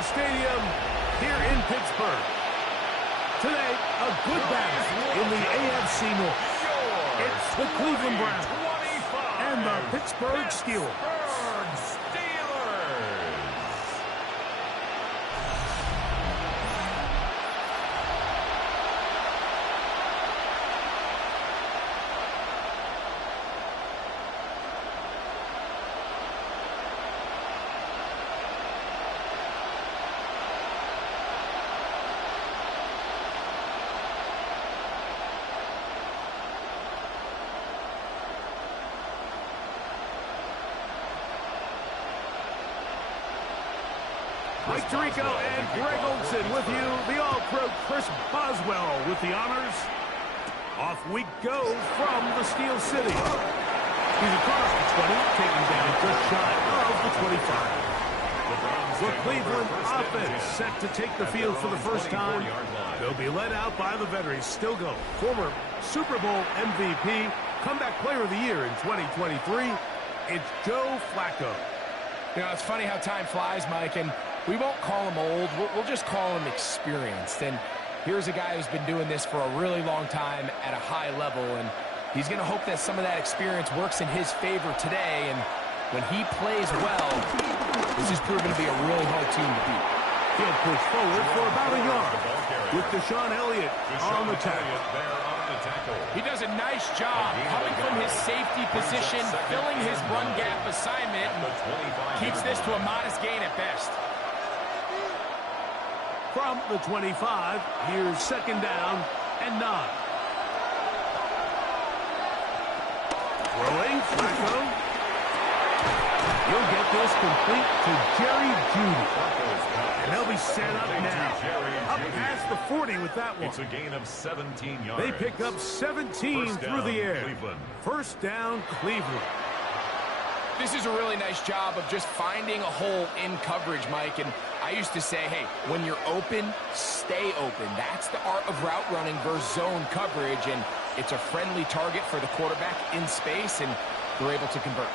Steelers Stadium here in Pittsburgh. Today, a good battle in the AFC North. It's the Cleveland Browns and the Pittsburgh Steelers. Mike Tirico and Greg Olsen with you. The All-Pro Chris Boswell with the honors. Off we go from the Steel City. He's across the 20, taking down just shy of the 25. The Cleveland offense set to take the field for the first time. They'll be led out by the veterans. Still go. Former Super Bowl MVP, comeback player of the year in 2023. It's Joe Flacco. You know, it's funny how time flies, Mike, and we won't call him old. We'll just call him experienced. And here's a guy who's been doing this for a really long time at a high level, and he's going to hope that some of that experience works in his favor today. And when he plays well, this is proven to be a really hard team to beat. He'll push forward for about a yard with Deshaun Elliott on the tackle. He does a nice job coming from his safety position, filling his run gap assignment, and keeps this to a modest gain at best. From the 25, here's second down and 9. Throwing, Flacco. He'll get this complete to Jerry Jeudy. And they'll be set up now. Up past the 40 with that one. It's a gain of 17 yards. They pick up 17 through the air. Cleveland. First down, Cleveland. This is a really nice job of just finding a hole in coverage, Mike. And I used to say, hey, when you're open, stay open. That's the art of route running versus zone coverage. And it's a friendly target for the quarterback in space, and they're able to convert.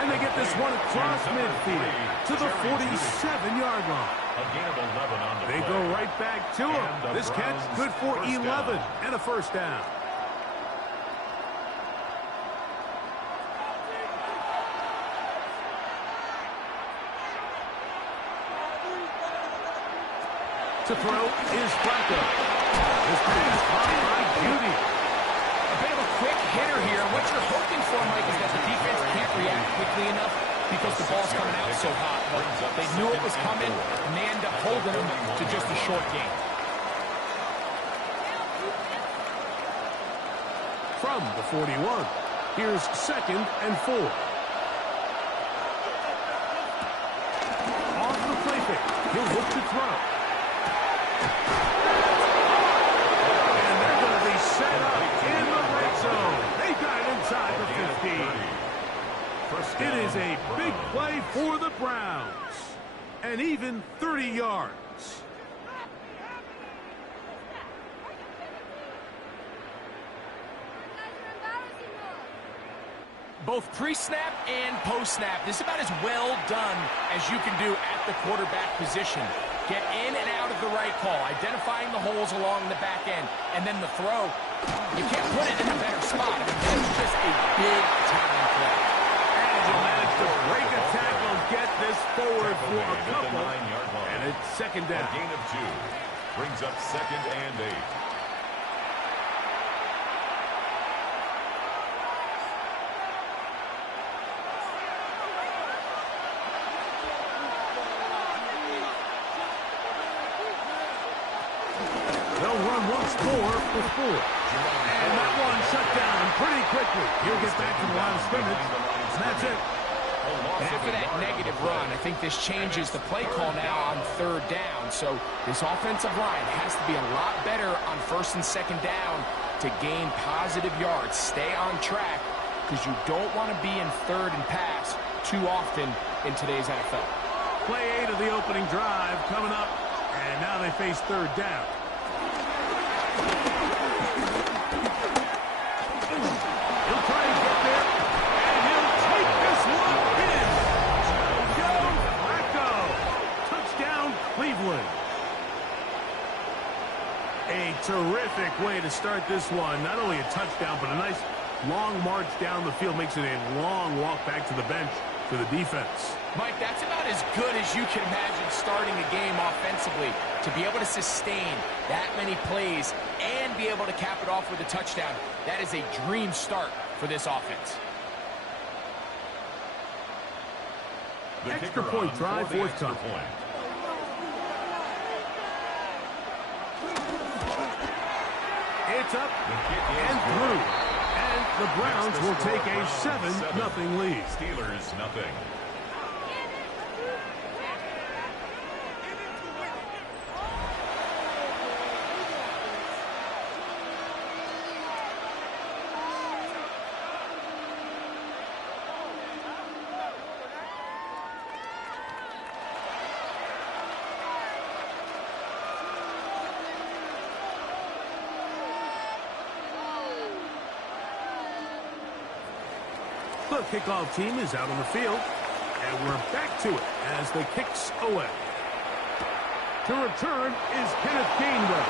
And they get this one across midfield to the 47-yard line. A gain of 11 on the They play. go right back to him. This catch good for 11 and a first down. To throw is Flacco. This pass caught by Jeudy. A bit of a quick hitter here. What you're hoping for, Mike, is that the defense can't react quickly enough because the ball's coming out so hot. But they knew it was coming, and they end up holding them to just a short gain. From the 41, here's second and 4. Off the play fake, he'll look to throw. And they're going to be set up in the red zone. They got it inside the 15. It is a big play for the Browns. And even 30 yards. Both pre-snap and post-snap, this is about as well done as you can do at the quarterback position. Get in and out of the right call, identifying the holes along the back end, and then the throw. You can't put it in a better spot. I mean, it's just a big-time play. And you manage to break a tackle, get this forward for a couple, and it's second down. A gain of 2 brings up second and 8. They'll run once more for 4. And that one shut down pretty quickly. He'll get back to the line of scrimmage. And that's it. And after that negative run, I think this changes the play call now on third down. So this offensive line has to be a lot better on first and second down to gain positive yards. Stay on track because you don't want to be in third and pass too often in today's NFL. Play 8 of the opening drive coming up. And now they face third down. He'll try to get there. A terrific way to start this one. Not only a touchdown, but a nice long march down the field. Makes it a long walk back to the bench for the defense. Mike, that's about as good as you can imagine starting a game offensively. To be able to sustain that many plays and be able to cap it off with a touchdown, that is a dream start for this offense. Extra point try, fourth time. It's up and through. And the Browns will take a 7-0 lead. Steelers nothing. The kickoff team is out on the field, and we're back to it as the kick's away. To return is Kenneth Gainwell.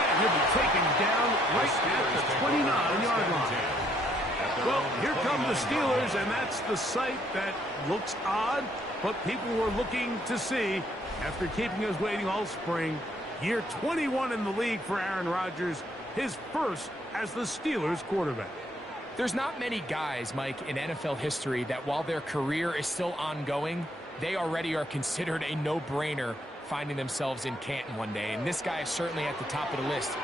And he'll be taken down right at the 29-yard line. Well, here come the Steelers, and that's the sight that looks odd, but people were looking to see after keeping us waiting all spring. Year 21 in the league for Aaron Rodgers, his first as the Steelers quarterback. There's not many guys, Mike, in NFL history that while their career is still ongoing, they already are considered a no-brainer finding themselves in Canton one day. And this guy is certainly at the top of the list.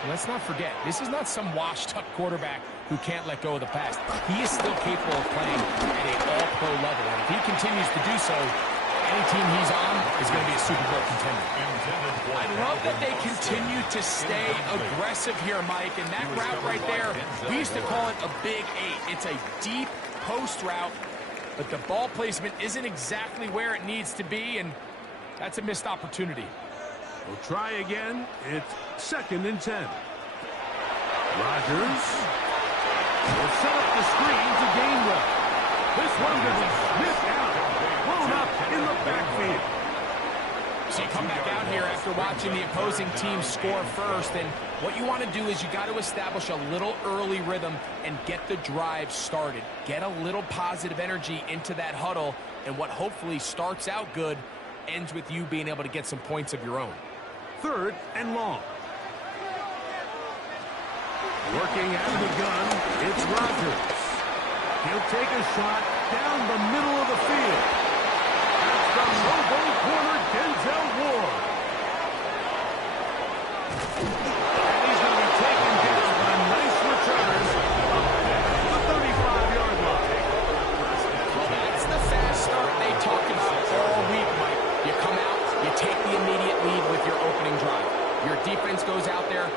And let's not forget, this is not some washed-up quarterback who can't let go of the past. He is still capable of playing at an all-pro level. And if he continues to do so, any team he's on is going to be a Super Bowl contender. I love that they continue to stay aggressive here, Mike. And that route right there, we used to call it a big 8. It's a deep post route, but the ball placement isn't exactly where it needs to be, and that's a missed opportunity. We'll try again. It's 2nd and 10. Rodgers will set up the screen to Gainwell. This one will be sniffed out, blown up in the backfield. So you come back out here after watching the opposing team score first, and what you want to do is you got to establish a little early rhythm and get the drive started. Get a little positive energy into that huddle, and what hopefully starts out good ends with you being able to get some points of your own. 3rd and long. Working out of the gun, it's Rodgers. He'll take a shot down the middle of the field. That's the mobile corner, Denzel Ward. And he's going to be taken down by a nice return up the 35-yard line. Well, that's the fast start they talk about all week, Mike. You come out, you take the immediate lead with your opening drive. Your defense goes out there,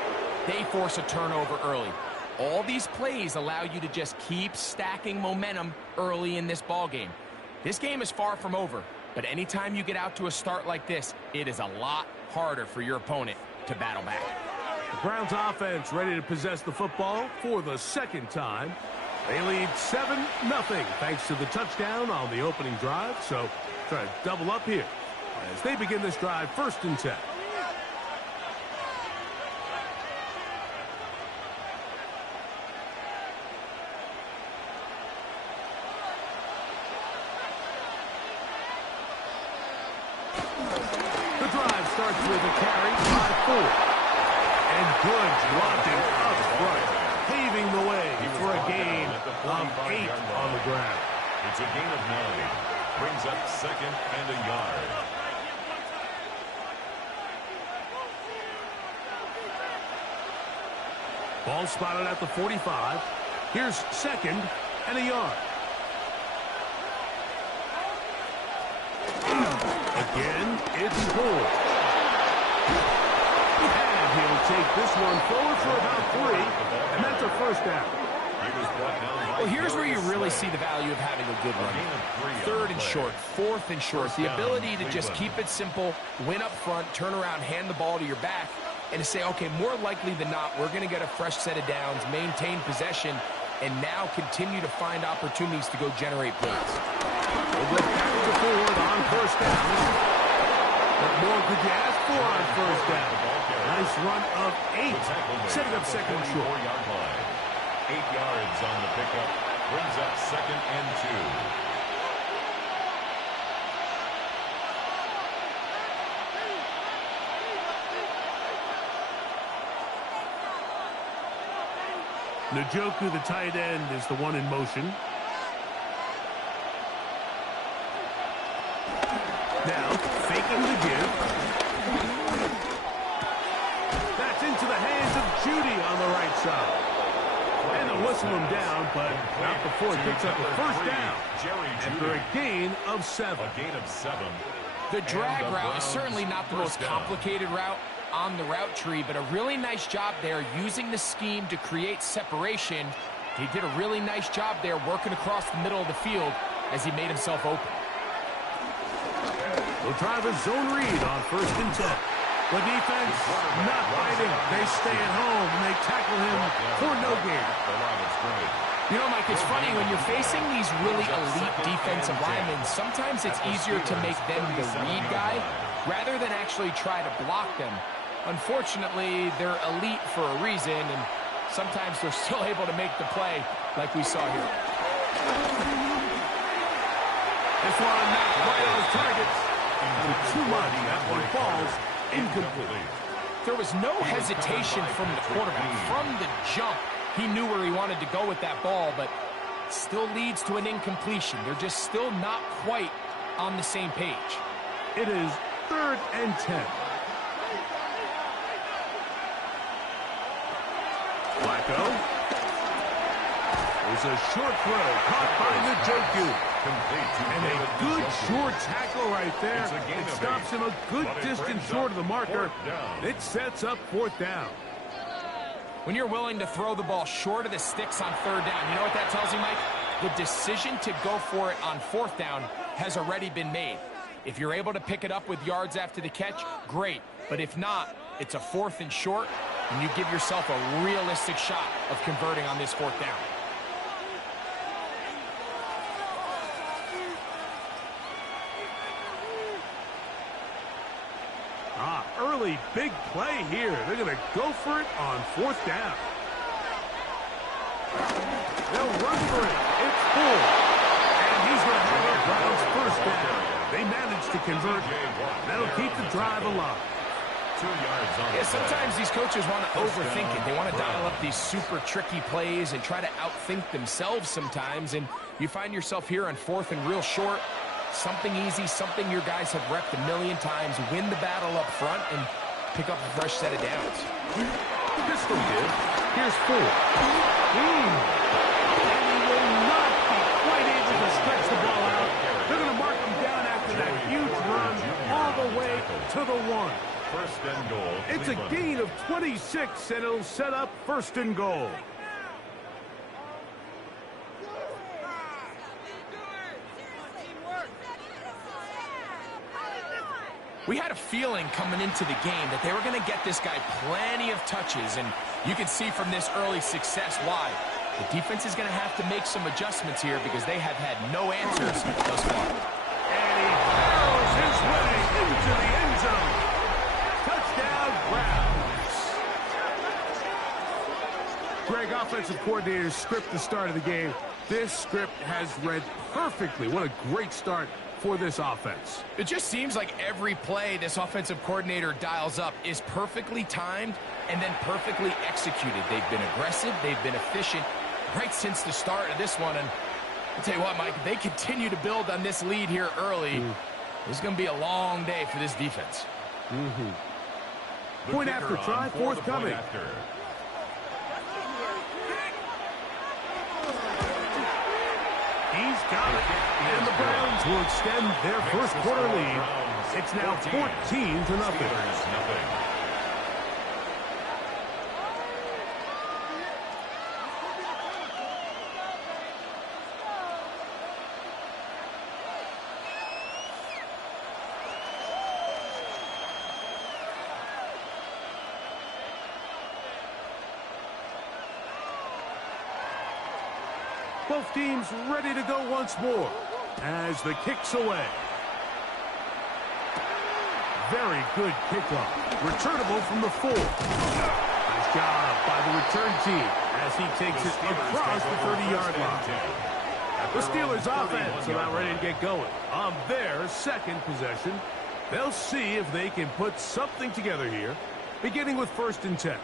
they force a turnover early. All these plays allow you to just keep stacking momentum early in this ball game. This game is far from over, but anytime you get out to a start like this, it is a lot harder for your opponent to battle back. The Browns offense ready to possess the football for the 2nd time. They lead 7-0 thanks to the touchdown on the opening drive, so try to double up here as they begin this drive 1st and 10. The drive starts with a carry by Ford. And good blocking up front, paving the way for a gain of 8 on the ground. It's a gain of 9. Brings up 2nd and a yard. Ball spotted at the 45. Here's 2nd and a yard. Again, it's Ford. And he'll take this one forward for about 3, and that's a 1st down. Well, here's where you really see the value of having a good run. 3rd and short, 4th and short. The ability to just keep it simple, win up front, turn around, hand the ball to your back, and to say, okay, more likely than not, we're going to get a fresh set of downs, maintain possession, and now continue to find opportunities to go generate points. We'll go back to Ford on 1st down. What more could you ask for on 1st down? Nice run of 8. Setting up second and short. 4-yard line. 8 yards on the pickup. Brings up 2nd and 2. Njoku, the tight end, is the one in motion. Now, faking the give. That's into the hands of Judy on the right side. And they'll whistle him down, but not before he picks up a first down. After a gain of 7. A gain of 7. The drag route is certainly not the most complicated route on the route tree, but a really nice job there using the scheme to create separation. He did a really nice job there working across the middle of the field as he made himself open. They'll try the zone read on 1st and 10. The defense not fighting. They stay at home and they tackle him for no gain. You know, Mike, it's funny when you're facing these really elite defensive linemen, sometimes it's easier to make them the read guy rather than actually try to block them. Unfortunately, they're elite for a reason, and sometimes they're still able to make the play like we saw here. This one not quite on his targets. Too much. That one falls incomplete. There was no hesitation from the quarterback. From the jump, he knew where he wanted to go with that ball, but still leads to an incompletion. They're just still not quite on the same page. It is 3rd and 10. Flacco. There's a short throw caught by Njoku. And a good short tackle right there. It stops him a good distance short of the marker. It sets up 4th down. When you're willing to throw the ball short of the sticks on 3rd down, you know what that tells you, Mike? The decision to go for it on 4th down has already been made. If you're able to pick it up with yards after the catch, great. But if not, it's a 4th and short, and you give yourself a realistic shot of converting on this 4th down. Early big play here. They're going to go for it on 4th down. They'll run for it. It's full. And he's going to have a Browns 1st down. They managed to convert. That'll keep the drive alive. 2 yards on. Yeah, sometimes these coaches want to overthink it. They want to dial up these super tricky plays and try to outthink themselves sometimes. And you find yourself here on 4th and real short. Something easy, something your guys have repped a million times. Win the battle up front and pick up a fresh set of downs. Pistol give. Here's 4. And he will not be quite able to stretch the ball out. They're going to mark him down after that huge run all the way to the 1. 1st and goal. It's a gain of 26, and it'll set up 1st and goal. We had a feeling coming into the game that they were going to get this guy plenty of touches, and you can see from this early success why. The defense is going to have to make some adjustments here because they have had no answers thus far. And he barrels his way into the end zone. Touchdown, Browns. Greg, offensive coordinator's script the start of the game. This script has read perfectly. What a great start for this offense. It just seems like every play this offensive coordinator dials up is perfectly timed and then perfectly executed. They've been aggressive, they've been efficient right since the start of this one. And I'll tell you what, Mike, if they continue to build on this lead here early, this is going to be a long day for this defense. Point after try, forthcoming. He's got it. And the Browns will extend their 1st quarter lead. It's now 14-0. Both teams ready to go once more as the kick's away. very good kickoff. Returnable from the 4. Nice job by the return team as he takes it across the 30-yard line. The Steelers offense about ready to get going. On their second possession, they'll see if they can put something together here, beginning with 1st and 10.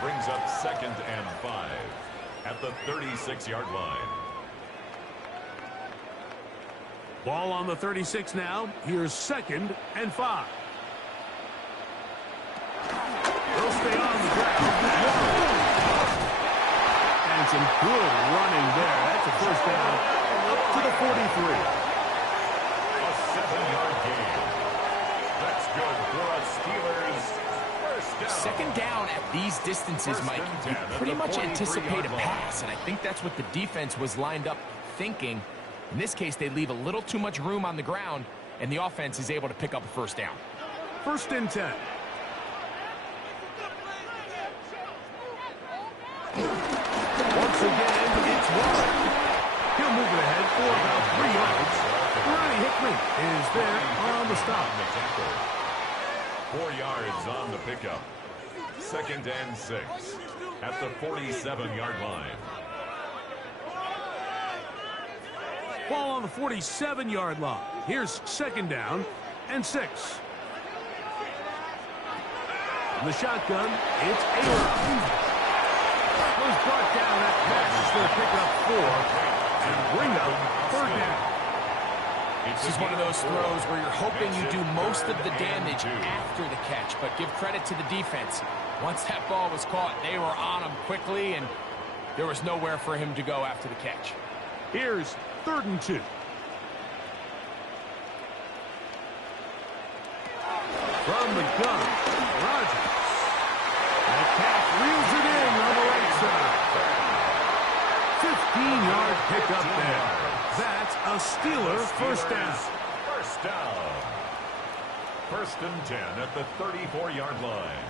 Brings up 2nd and 5 at the 36-yard line. Ball on the 36 now. Here's 2nd and 5. They'll stay on the ground. And some good running there. That's a 1st down up to the 43. A 7-yard gain. That's good for a Steelers. 2nd down at these distances, Mike, you pretty much anticipate a pass, and I think that's what the defense was lined up thinking. In this case, they leave a little too much room on the ground, and the offense is able to pick up a 1st down. 1st and 10. Once again, it's wide. He'll move it ahead for about 3 yards. Ronnie Hickman is there on the stop. 4 yards on the pickup. 2nd and 6 at the 47-yard line. Ball on the 47-yard line. Here's 2nd down and 6. The shotgun, it's Aaron. Was brought down at pass. They'll pick up 4 and bring up 3rd down. This is one of those throws where you're hoping you do most of the damage after the catch, but give credit to the defense. Once that ball was caught, they were on him quickly, and there was nowhere for him to go after the catch. Here's 3rd and 2. From the gun, Rodgers. Metcalf reels it in on the right side. 15-yard pickup there. That's a Steeler 1st down. 1st down. 1st and 10 at the 34-yard line.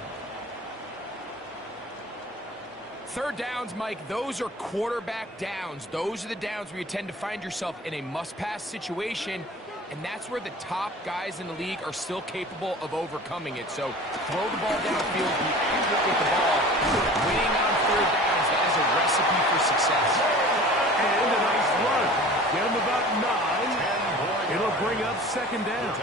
3rd downs, Mike, those are quarterback downs. Those are the downs where you tend to find yourself in a must-pass situation, and that's where the top guys in the league are still capable of overcoming it. So throw the ball downfield, be accurate with the ball. Winning on 3rd downs, that is a recipe for success. And a nice run. Get him about 9. It'll bring up 2nd down.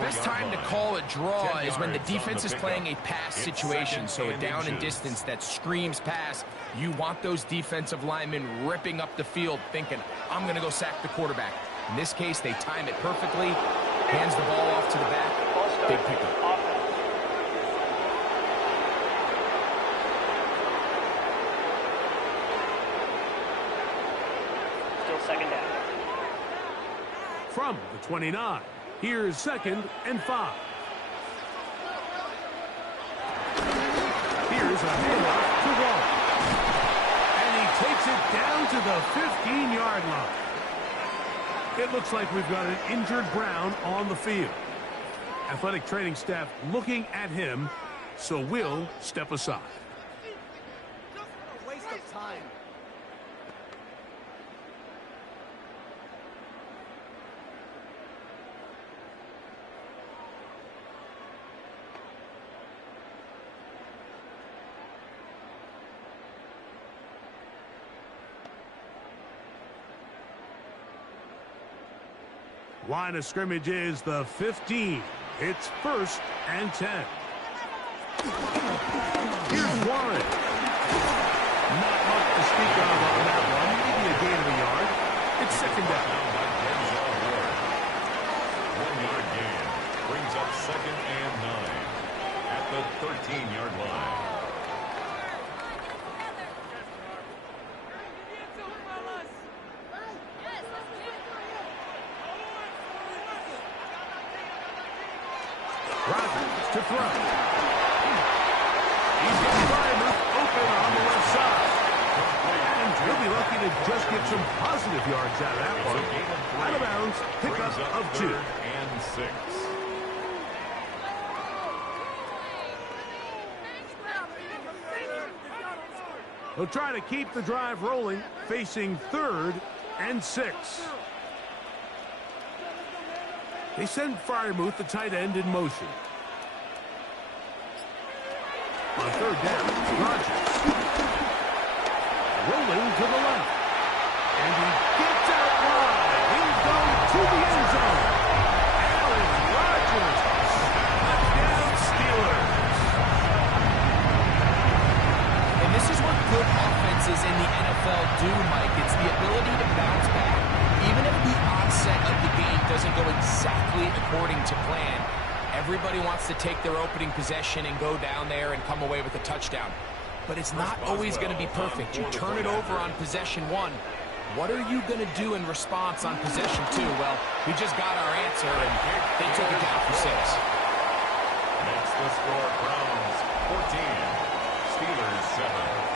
Best time to call a draw is when the defense is playing a pass situation, so a down and distance that screams pass. You want those defensive linemen ripping up the field thinking, I'm going to go sack the quarterback. In this case, they time it perfectly, hands the ball off to the back, big pickup. Still 2nd down. From the 29, here's 2nd and 5. Here's a handoff to Wall. And he takes it down to the 15-yard line. It looks like we've got an injured Brown on the field. Athletic training staff looking at him, so we'll step aside. Just a waste of time. Line of scrimmage is the 15. It's 1st and 10. Here's Warren. Not much to speak of on that one. Maybe a gain of a yard. It's 2nd down. 1-yard gain brings up 2nd and 9 at the 13-yard line. Rodgers to throw. He's got Freiermuth open on the left side. And he'll be lucky to just get some positive yards out of that one. Out of bounds, pickup of 2. And 6. They'll try to keep the drive rolling, facing 3rd and 6. They send Freiermuth, the tight end, in motion. On 3rd down, Rodgers. Rolling to the left. And he gets out wide. He'll go to the end zone. Aaron Rodgers. Touchdown Steelers. And this is what good offenses in the NFL do, Mike. It's the ability to bounce back. Even if the onset of the game doesn't go exactly according to plan, everybody wants to take their opening possession and go down there and come away with a touchdown. But it's not always going to be perfect. You turn it over on possession 1. What are you going to do in response on possession 2? Well, we just got our answer, and they took it down for 6. Makes the score Browns 14, Steelers 7.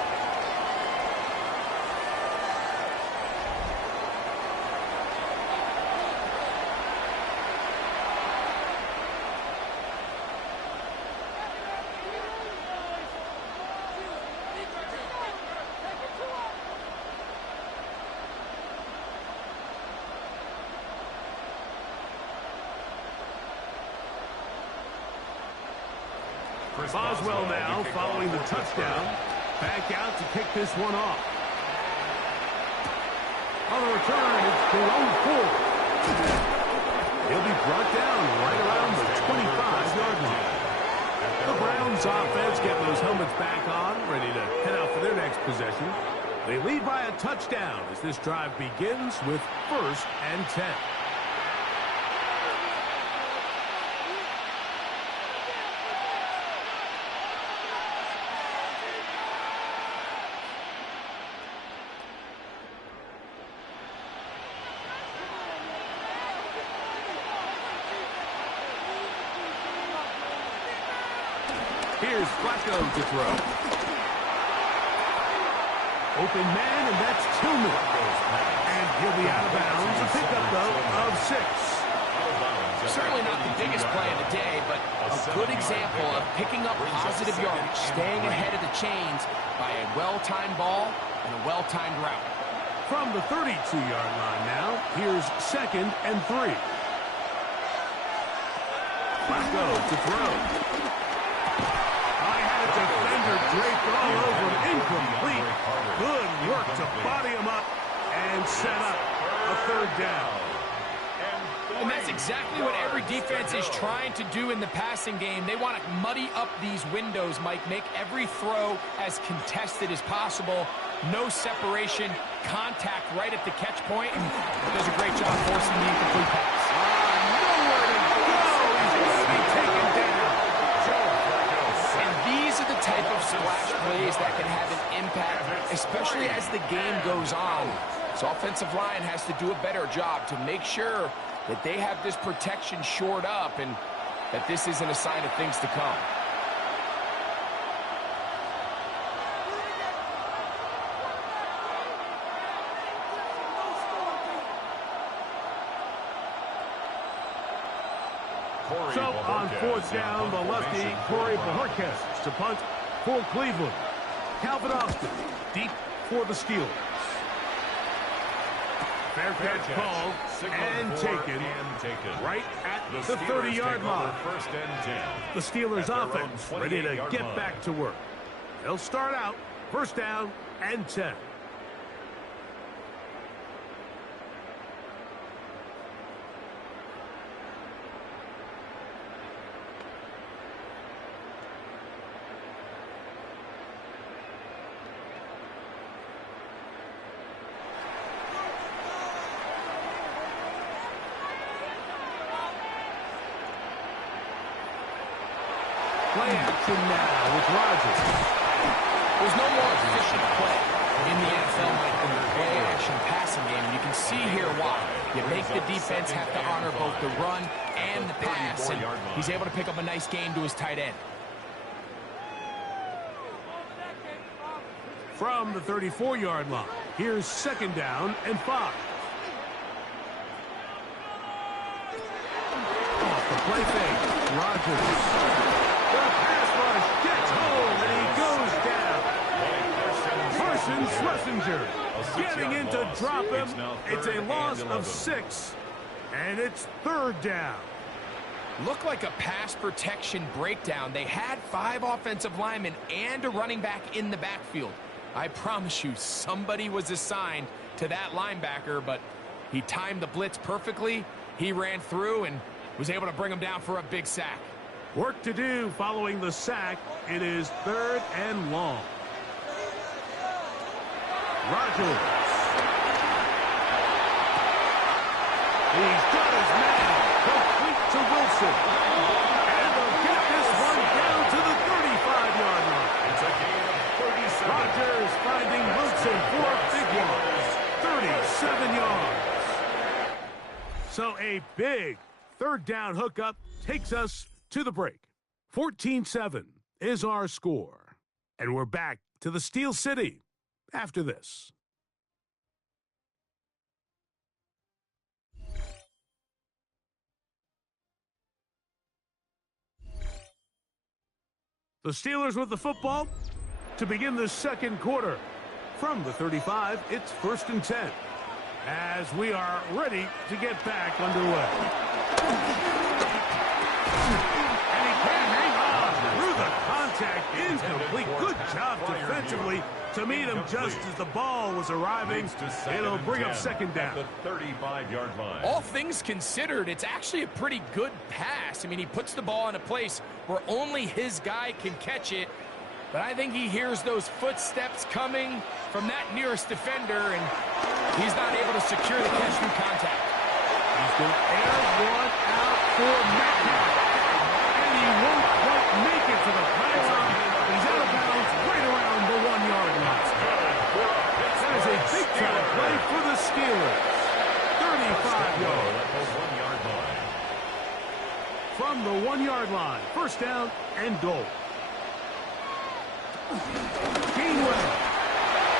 Boswell now following the touchdown. Back out to kick this one off. On the return, it's Jerome Ford. He'll be brought down right around the 25-yard line. The Browns offense getting those helmets back on, ready to head out for their next possession. They lead by a touchdown as this drive begins with 1st and 10. Here's Flacco to throw. Open man, and that's Tillman. And he'll be out of bounds. A pickup, though, of 6. Certainly not the biggest play of the day, but a good example of picking up positive yardage, staying ahead of the chains by a well-timed ball and a well-timed route. From the 32-yard line now, here's 2nd and 3. Flacco to throw. Defender draped all over him. Incomplete. Good work to body him up and set up a 3rd down. And that's exactly what every defense is trying to do in the passing game. They want to muddy up these windows, Mike. Make every throw as contested as possible. No separation. Contact right at the catch point. And does a great job forcing the incomplete pass. Nowhere to go. He's going to be taken down. These are the type of splash plays that can have an impact, especially as the game goes on. So offensive line has to do a better job to make sure that they have this protection shored up and that this isn't a sign of things to come. So on 4th down, the lefty, Corey Bojorquez to punt for Cleveland. Calvin Austin deep for the Steelers. Fair catch called and taken right at the 30-yard line. 1st and 10. The Steelers offense ready to get back to work. They'll start out 1st down and 10. Play action now with Rodgers. There's no more efficient play in the NFL like than the play-action passing game. And you can see here why. You make the defense have to honor both the run and the pass, and he's able to pick up a nice gain to his tight end. From the 34-yard line, here's 2nd down and 5. Off the play fake, Rodgers. The pass rush gets home, and he goes down. Parsons Schlesinger getting in to drop him. It's a loss of 6, and it's 3rd down. Looked like a pass protection breakdown. They had 5 offensive linemen and a running back in the backfield. I promise you, somebody was assigned to that linebacker, but he timed the blitz perfectly. He ran through and was able to bring him down for a big sack. Work to do following the sack. It is 3rd and long. Rodgers. He's got his man. Complete to Wilson. And they'll get this one down to the 35-yard line. It's a gain of 37. Rodgers finding Wilson for a big one. 37 yards. So a big 3rd down hookup takes us to the break. 14-7 is our score. And we're back to the Steel City after this. The Steelers with the football to begin the 2nd quarter. From the 35, it's 1st and 10. As we are ready to get back underway. And he can't hang on through the contact. Incomplete. Good job defensively to meet him just as the ball was arriving. It'll bring up 2nd down. The 35-yard line. All things considered, it's actually a pretty good pass. I mean, he puts the ball in a place where only his guy can catch it. But I think he hears those footsteps coming from that nearest defender, and he's not able to secure the catch through contact. He's going to air one out for Metcalf. And he won't quite make it to the pylon. He's out of bounds right around the 1-yard line. That is a big-time play for the Steelers. 35 yards. From the 1-yard line, 1st down and goal. Gainwell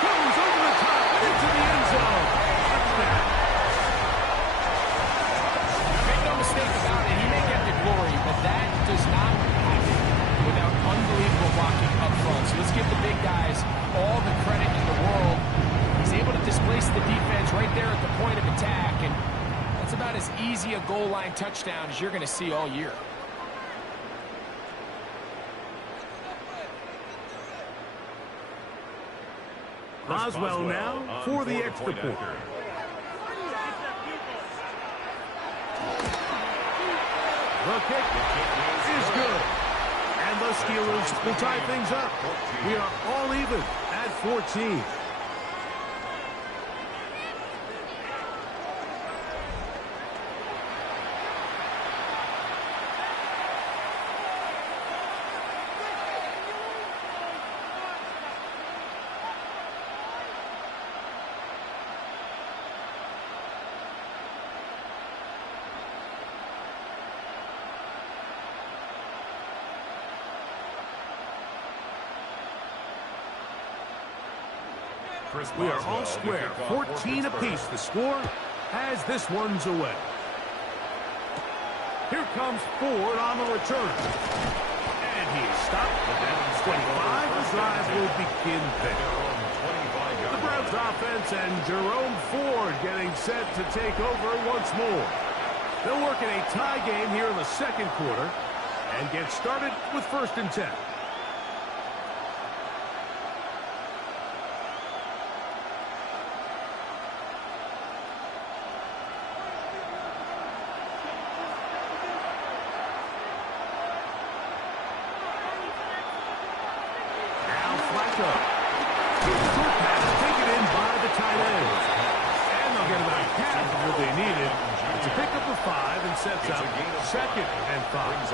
goes over the top and into the end zone. Touchdown. Make no mistake about it, he may get the glory, but that does not happen without unbelievable blocking up front. So let's give the big guys all the credit in the world. He's able to displace the defense right there at the point of attack, and that's about as easy a goal line touchdown as you're going to see all year. Boswell now for the extra point. The kick is good. And the Steelers will tie things up. We are all even at 14. We are all square, 14 apiece. The score as this one's away. Here comes Ford on the return. And he's stopped. The down 25. The drive will begin there. The Browns offense and Jerome Ford getting set to take over once more. They'll work in a tie game here in the 2nd quarter and get started with 1st and 10. Sets up 2nd and 5.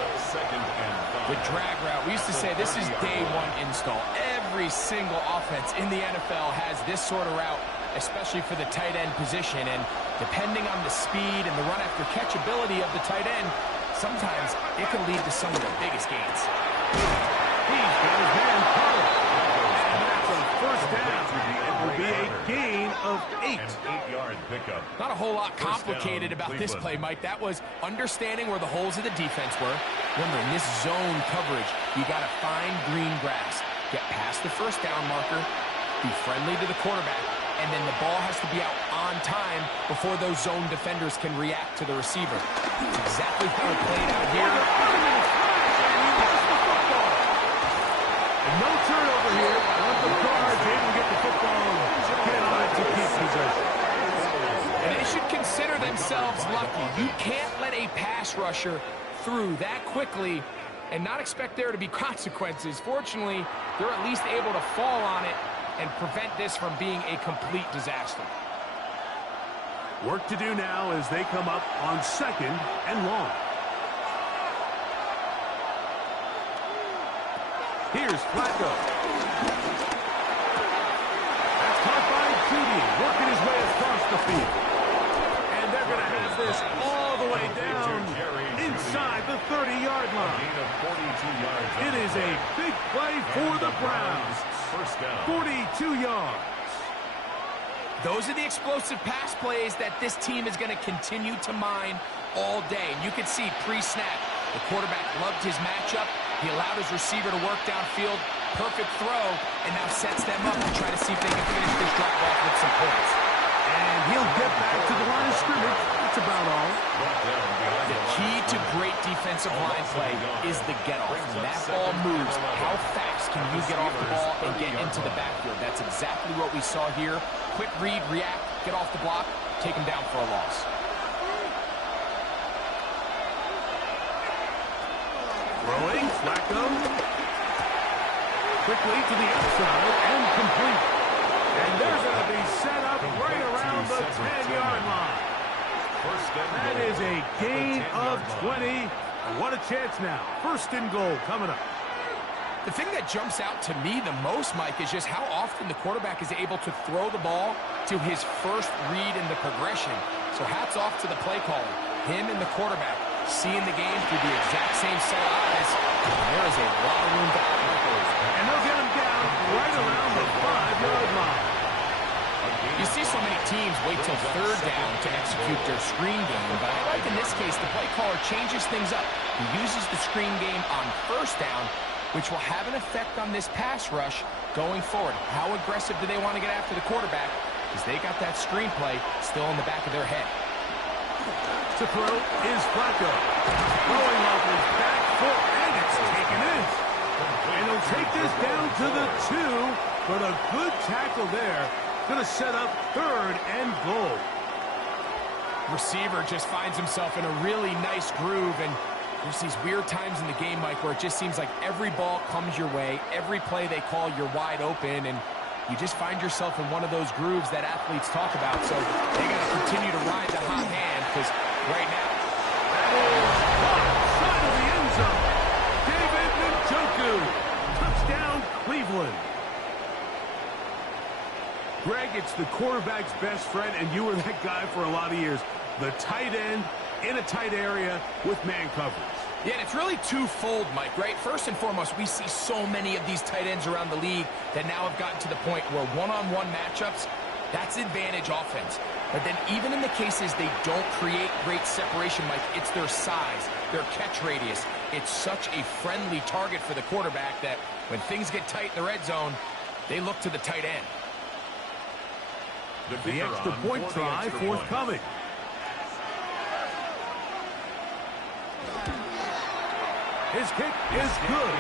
The drag route, we used to say this is day 1 install. Every single offense in the NFL has this sort of route, especially for the tight end position. And depending on the speed and the run after catch ability of the tight end, sometimes it can lead to some of the biggest gains. He's got his man covered. And that's a first down. It will be a gain of 8. An 8-yard pickup. Not a whole lot complicated about this play, Mike. That was understanding where the holes of the defense were. Remember, in this zone coverage, you got to find green grass. Get past the first down marker, be friendly to the quarterback, and then the ball has to be out on time before those zone defenders can react to the receiver. That's exactly how it played out here. And no turnover here. Once the guard's able to get the football, get on it to keep possession. And they should consider themselves lucky. You can't let a pass rusher through that quickly and not expect there to be consequences. Fortunately, they're at least able to fall on it and prevent this from being a complete disaster. Work to do now as they come up on 2nd and long. Here's Flacco. That's caught by Judy, working his way across the field. And they're going to have this all the way down inside the 30-yard line. It is a big play for the Browns. First down. 42 yards. Those are the explosive pass plays that this team is going to continue to mine all day. And you can see pre-snap, the quarterback loved his matchup. He allowed his receiver to work downfield. Perfect throw, and now sets them up to try to see if they can finish this drive off with some points. And he'll get back to the line of scrimmage. That's about all. The key to great defensive line play is the get-off. When that ball moves, how fast can you get off the ball and get into the backfield? That's exactly what we saw here. Quick read, react, get off the block, take him down for a loss. Throwing, Flacco. Quickly to the outside and complete. And they're going to be set up right around the 10-yard line. That is a gain of 20. What a chance now. 1st and goal coming up. The thing that jumps out to me the most, Mike, is just how often the quarterback is able to throw the ball to his first read in the progression. So hats off to the play caller. Him and the quarterback seeing the game through the exact same set of eyes. There is a lot of room to operate. And they'll get him down right around the 5-yard line. You see so many teams wait till 3rd down to execute their screen game, but I like in this case the play caller changes things up. He uses the screen game on 1st down, which will have an effect on this pass rush going forward. How aggressive do they want to get after the quarterback? Because they got that screen play still in the back of their head. To throw is Flacco. Throwing off his back foot, and it's taken in. And he'll take this down to the 2, but a good tackle there. Going to set up 3rd and goal. Receiver just finds himself in a really nice groove, and there's these weird times in the game, Mike, where it just seems like every ball comes your way, every play they call, you're wide open, and you just find yourself in one of those grooves that athletes talk about. So they got to continue to ride the hot hand, because right now, that is side of the end zone. David Njoku. Touchdown, Cleveland. Greg, it's the quarterback's best friend, and you were that guy for a lot of years. The tight end in a tight area with man coverage. Yeah, and it's really twofold, Mike, right? First and foremost, we see so many of these tight ends around the league that now have gotten to the point where one-on-one matchups, that's advantage offense. But then even in the cases they don't create great separation, Mike, it's their size, their catch radius. It's such a friendly target for the quarterback that when things get tight in the red zone, they look to the tight end. The extra point try forthcoming. His kick is good.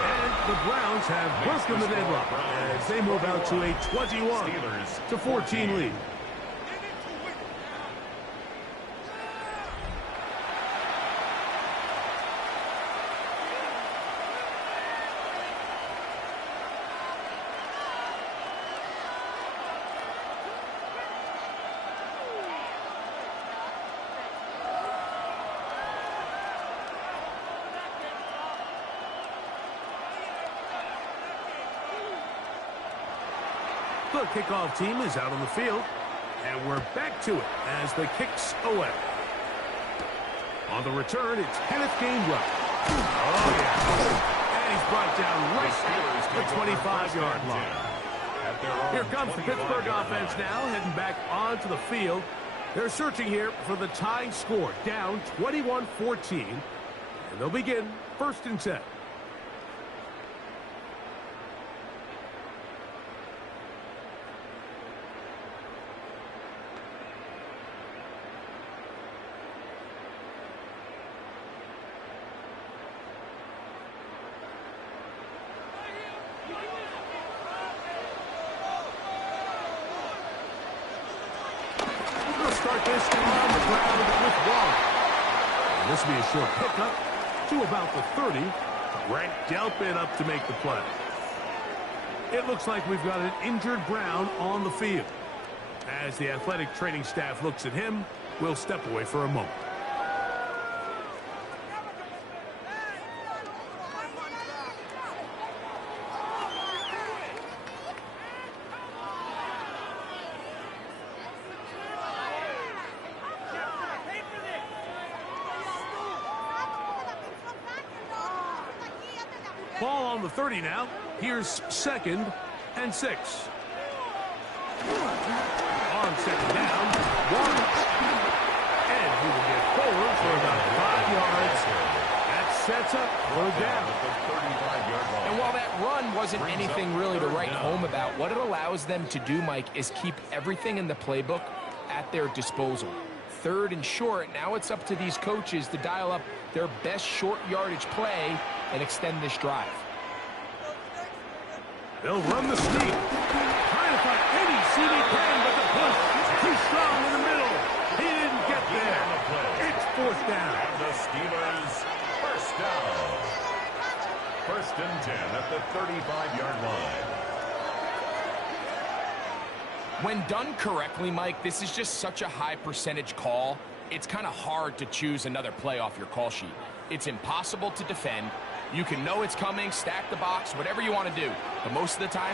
And the Browns have broken the deadlock as they move out to a 21-14 lead. The kickoff team is out on the field, and we're back to it as the kick's away. On the return, it's Kenneth Gainwell. Oh, yeah. And he's brought down right at the 25-yard line. Here comes the Pittsburgh offense now, heading back onto the field. They're searching here for the tying score, down 21-14. And they'll begin 1st and 10. Start this on the ground with Warren. And this will be a short pickup to about the 30. Grant Delpit up to make the play. It looks like we've got an injured Brown on the field. As the athletic training staff looks at him, we'll step away for a moment. Ball on the 30 now. Here's 2nd and 6. On 2nd down, Warren. And he will get forward for about 5 yards. That sets up for a down. And while that run wasn't anything really to write home about, what it allows them to do, Mike, is keep everything in the playbook at their disposal. 3rd and short, now it's up to these coaches to dial up their best short yardage play and extend this drive. They'll run the sneak. Trying to find any CD can, but the push is too strong in the middle. He didn't get there. It's 4th down. And the Steelers, 1st down. 1st and 10 at the 35-yard line. When done correctly, Mike, this is just such a high percentage call. It's kind of hard to choose another play off your call sheet. It's impossible to defend. You can know it's coming, stack the box, whatever you want to do. But most of the time,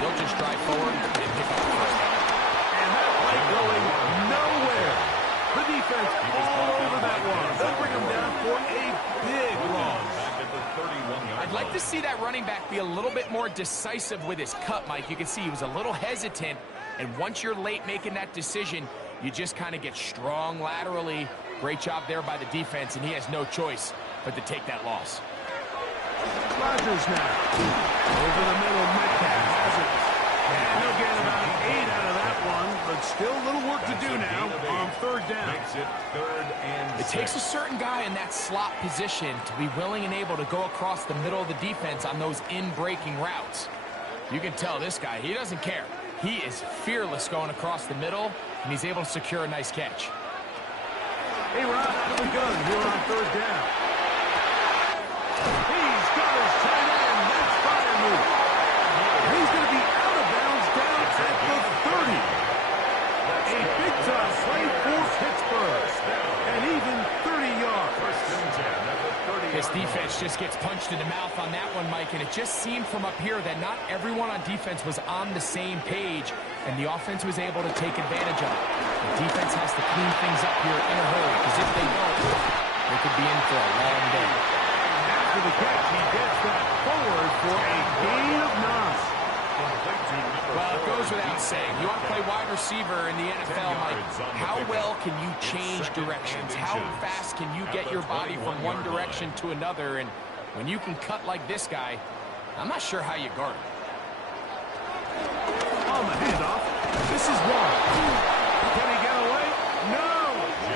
they'll just drive forward and pick up the 1st down. And that play going nowhere. The defense all over that one. They'll bring them down for a big loss. I'd like to see that running back be a little bit more decisive with his cut, Mike. You can see he was a little hesitant. And once you're late making that decision, you just kind of get strong laterally. Great job there by the defense, and he has no choice but to take that loss. Rodgers now. Over the middle, Metcalf has it. And they'll get about 8 out of that one, but still a little work to do now on 3rd down. Makes it 3rd and 6. It takes a certain guy in that slot position to be willing and able to go across the middle of the defense on those in-breaking routes. You can tell this guy, he doesn't care. He is fearless going across the middle, and he's able to secure a nice catch. A run out of the gun here on 3rd down. He's got his tight end. That's fire move. He's going to be out of bounds down at the 30. A big-time play for Pittsburgh. And even 30 yards. 1st and 10 at the 30. This defense just gets punched in the mouth on that one, Mike, and it just seemed from up here that not everyone on defense was on the same page, and the offense was able to take advantage of it. The defense has to clean things up here in a hurry, because if they don't, they could be in for a long day. After the catch, he gets that forward for a gain of 9. Well, it goes without saying. You want to play wide receiver in the NFL, Mike. How well can you change directions? How fast can you get your body from one direction to another? And when you can cut like this guy, I'm not sure how you guard him. On the handoff, this is Warren. Can he get away? No!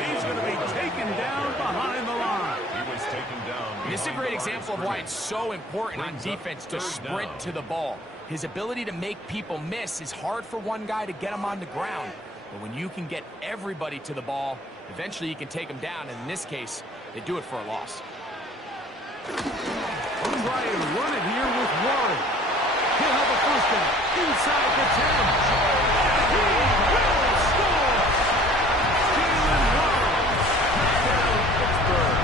He's going to be taken down behind the line. He was taken down. This is a great example of why it's so important on defense to sprint to the ball. His ability to make people miss is hard for one guy to get him on the ground. But when you can get everybody to the ball, eventually you can take them down. And in this case, they do it for a loss. We'll try and run it here with Warren. He'll have a 1st down inside the 10. He will score! Jalen Warren. Touchdown, Pittsburgh.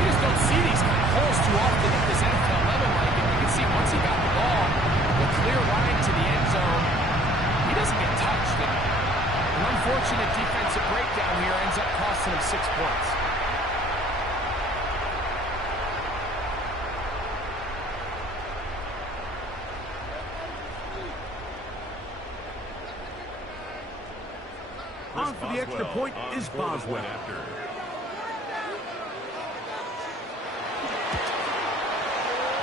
You just don't see these kind of holes too often at this NFL level, Mike. And you can see once he got the ball, the clear line to the end zone, he doesn't get touched. An unfortunate defensive breakdown here ends up on for the extra point is Boswell.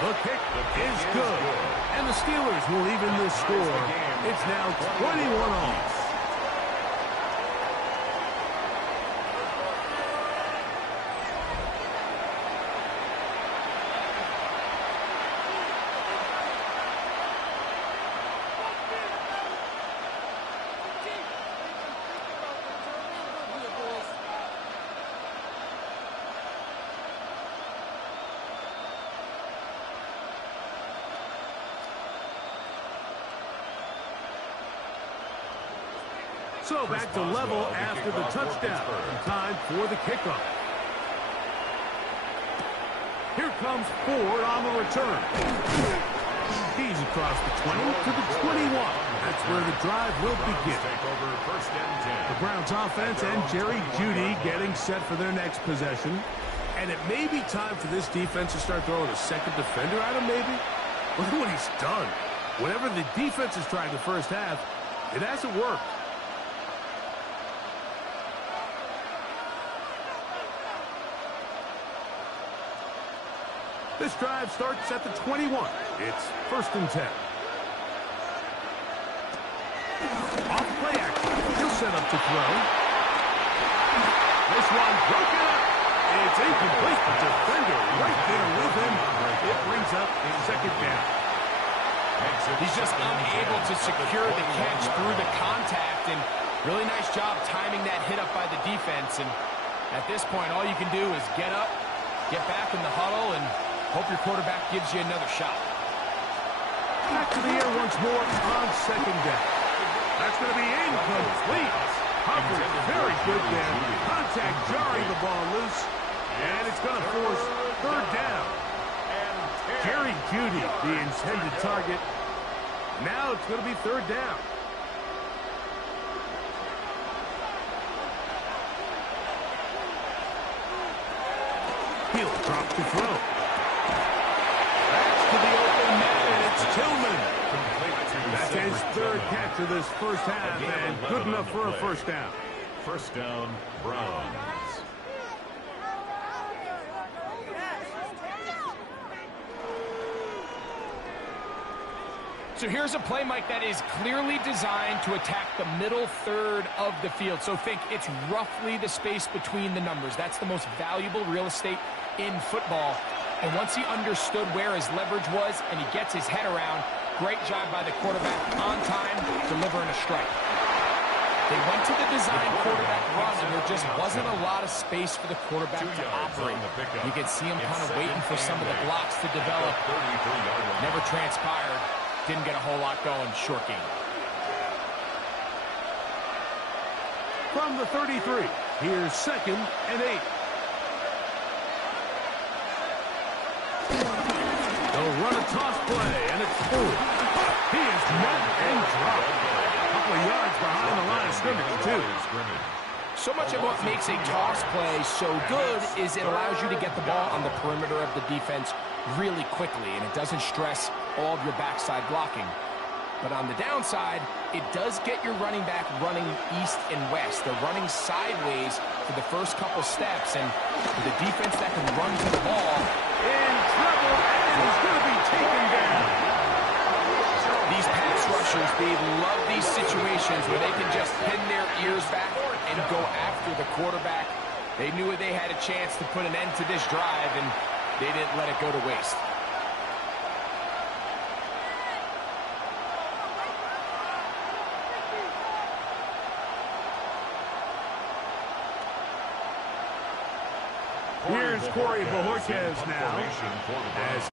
The kick is good. And the Steelers will even the score. It's now 21 all. So back to level after the touchdown. Time for the kickoff. Here comes Ford on the return. He's across the 20 to the 21. That's where the drive will begin. The Browns offense and Jerry Jeudy getting set for their next possession. And it may be time for this defense to start throwing a second defender at him, maybe. Look at what he's done. Whatever the defense has tried the first half, it hasn't worked. This drive starts at the 21. It's 1st and 10. Off play action. He'll set up to throw. This one broken up. It's incomplete. The defender right there with him. It brings up 2nd down. He's just unable to secure the catch through the contact, and really nice job timing that hit up by the defense. And at this point, all you can do is get up, get back in the huddle, and hope your quarterback gives you another shot. Back to the air once more on 2nd down. That's going to be incomplete. Coverage very good there. Contact jarring the ball loose. And it's going to force 3rd down. Jerry Jeudy, the intended target. Now it's going to be 3rd down. He'll drop to throw. To the open man, and it's Tillman. That's his 3rd catch of this first half, and good enough for a 1st down. 1st down, Browns. So here's a play, Mike, that is clearly designed to attack the middle 3rd of the field. So think it's roughly the space between the numbers. That's the most valuable real estate in football. And once he understood where his leverage was and he gets his head around, great job by the quarterback on time, delivering a strike. They went to the design quarterback run, and there just wasn't a lot of space for the quarterback to operate. You could see him kind of waiting for some of the blocks to develop. Never transpired. Didn't get a whole lot going. Short game. From the 33, here's 2nd and 8. They'll run a toss play, and it's Ford. He is met and dropped. A couple of yards behind the line of scrimmage, too. So much of what makes a toss play so good is it allows you to get the ball on the perimeter of the defense really quickly, and it doesn't stress all of your backside blocking. But on the downside, it does get your running back running east and west. They're running sideways for the first couple steps, and with a defense that can run to the ball, in trouble, and he's going to be taken down. These pass rushers, they love these situations where they can just pin their ears back and go after the quarterback. They knew they had a chance to put an end to this drive, and they didn't let it go to waste. Here's Corey Bojorquez now as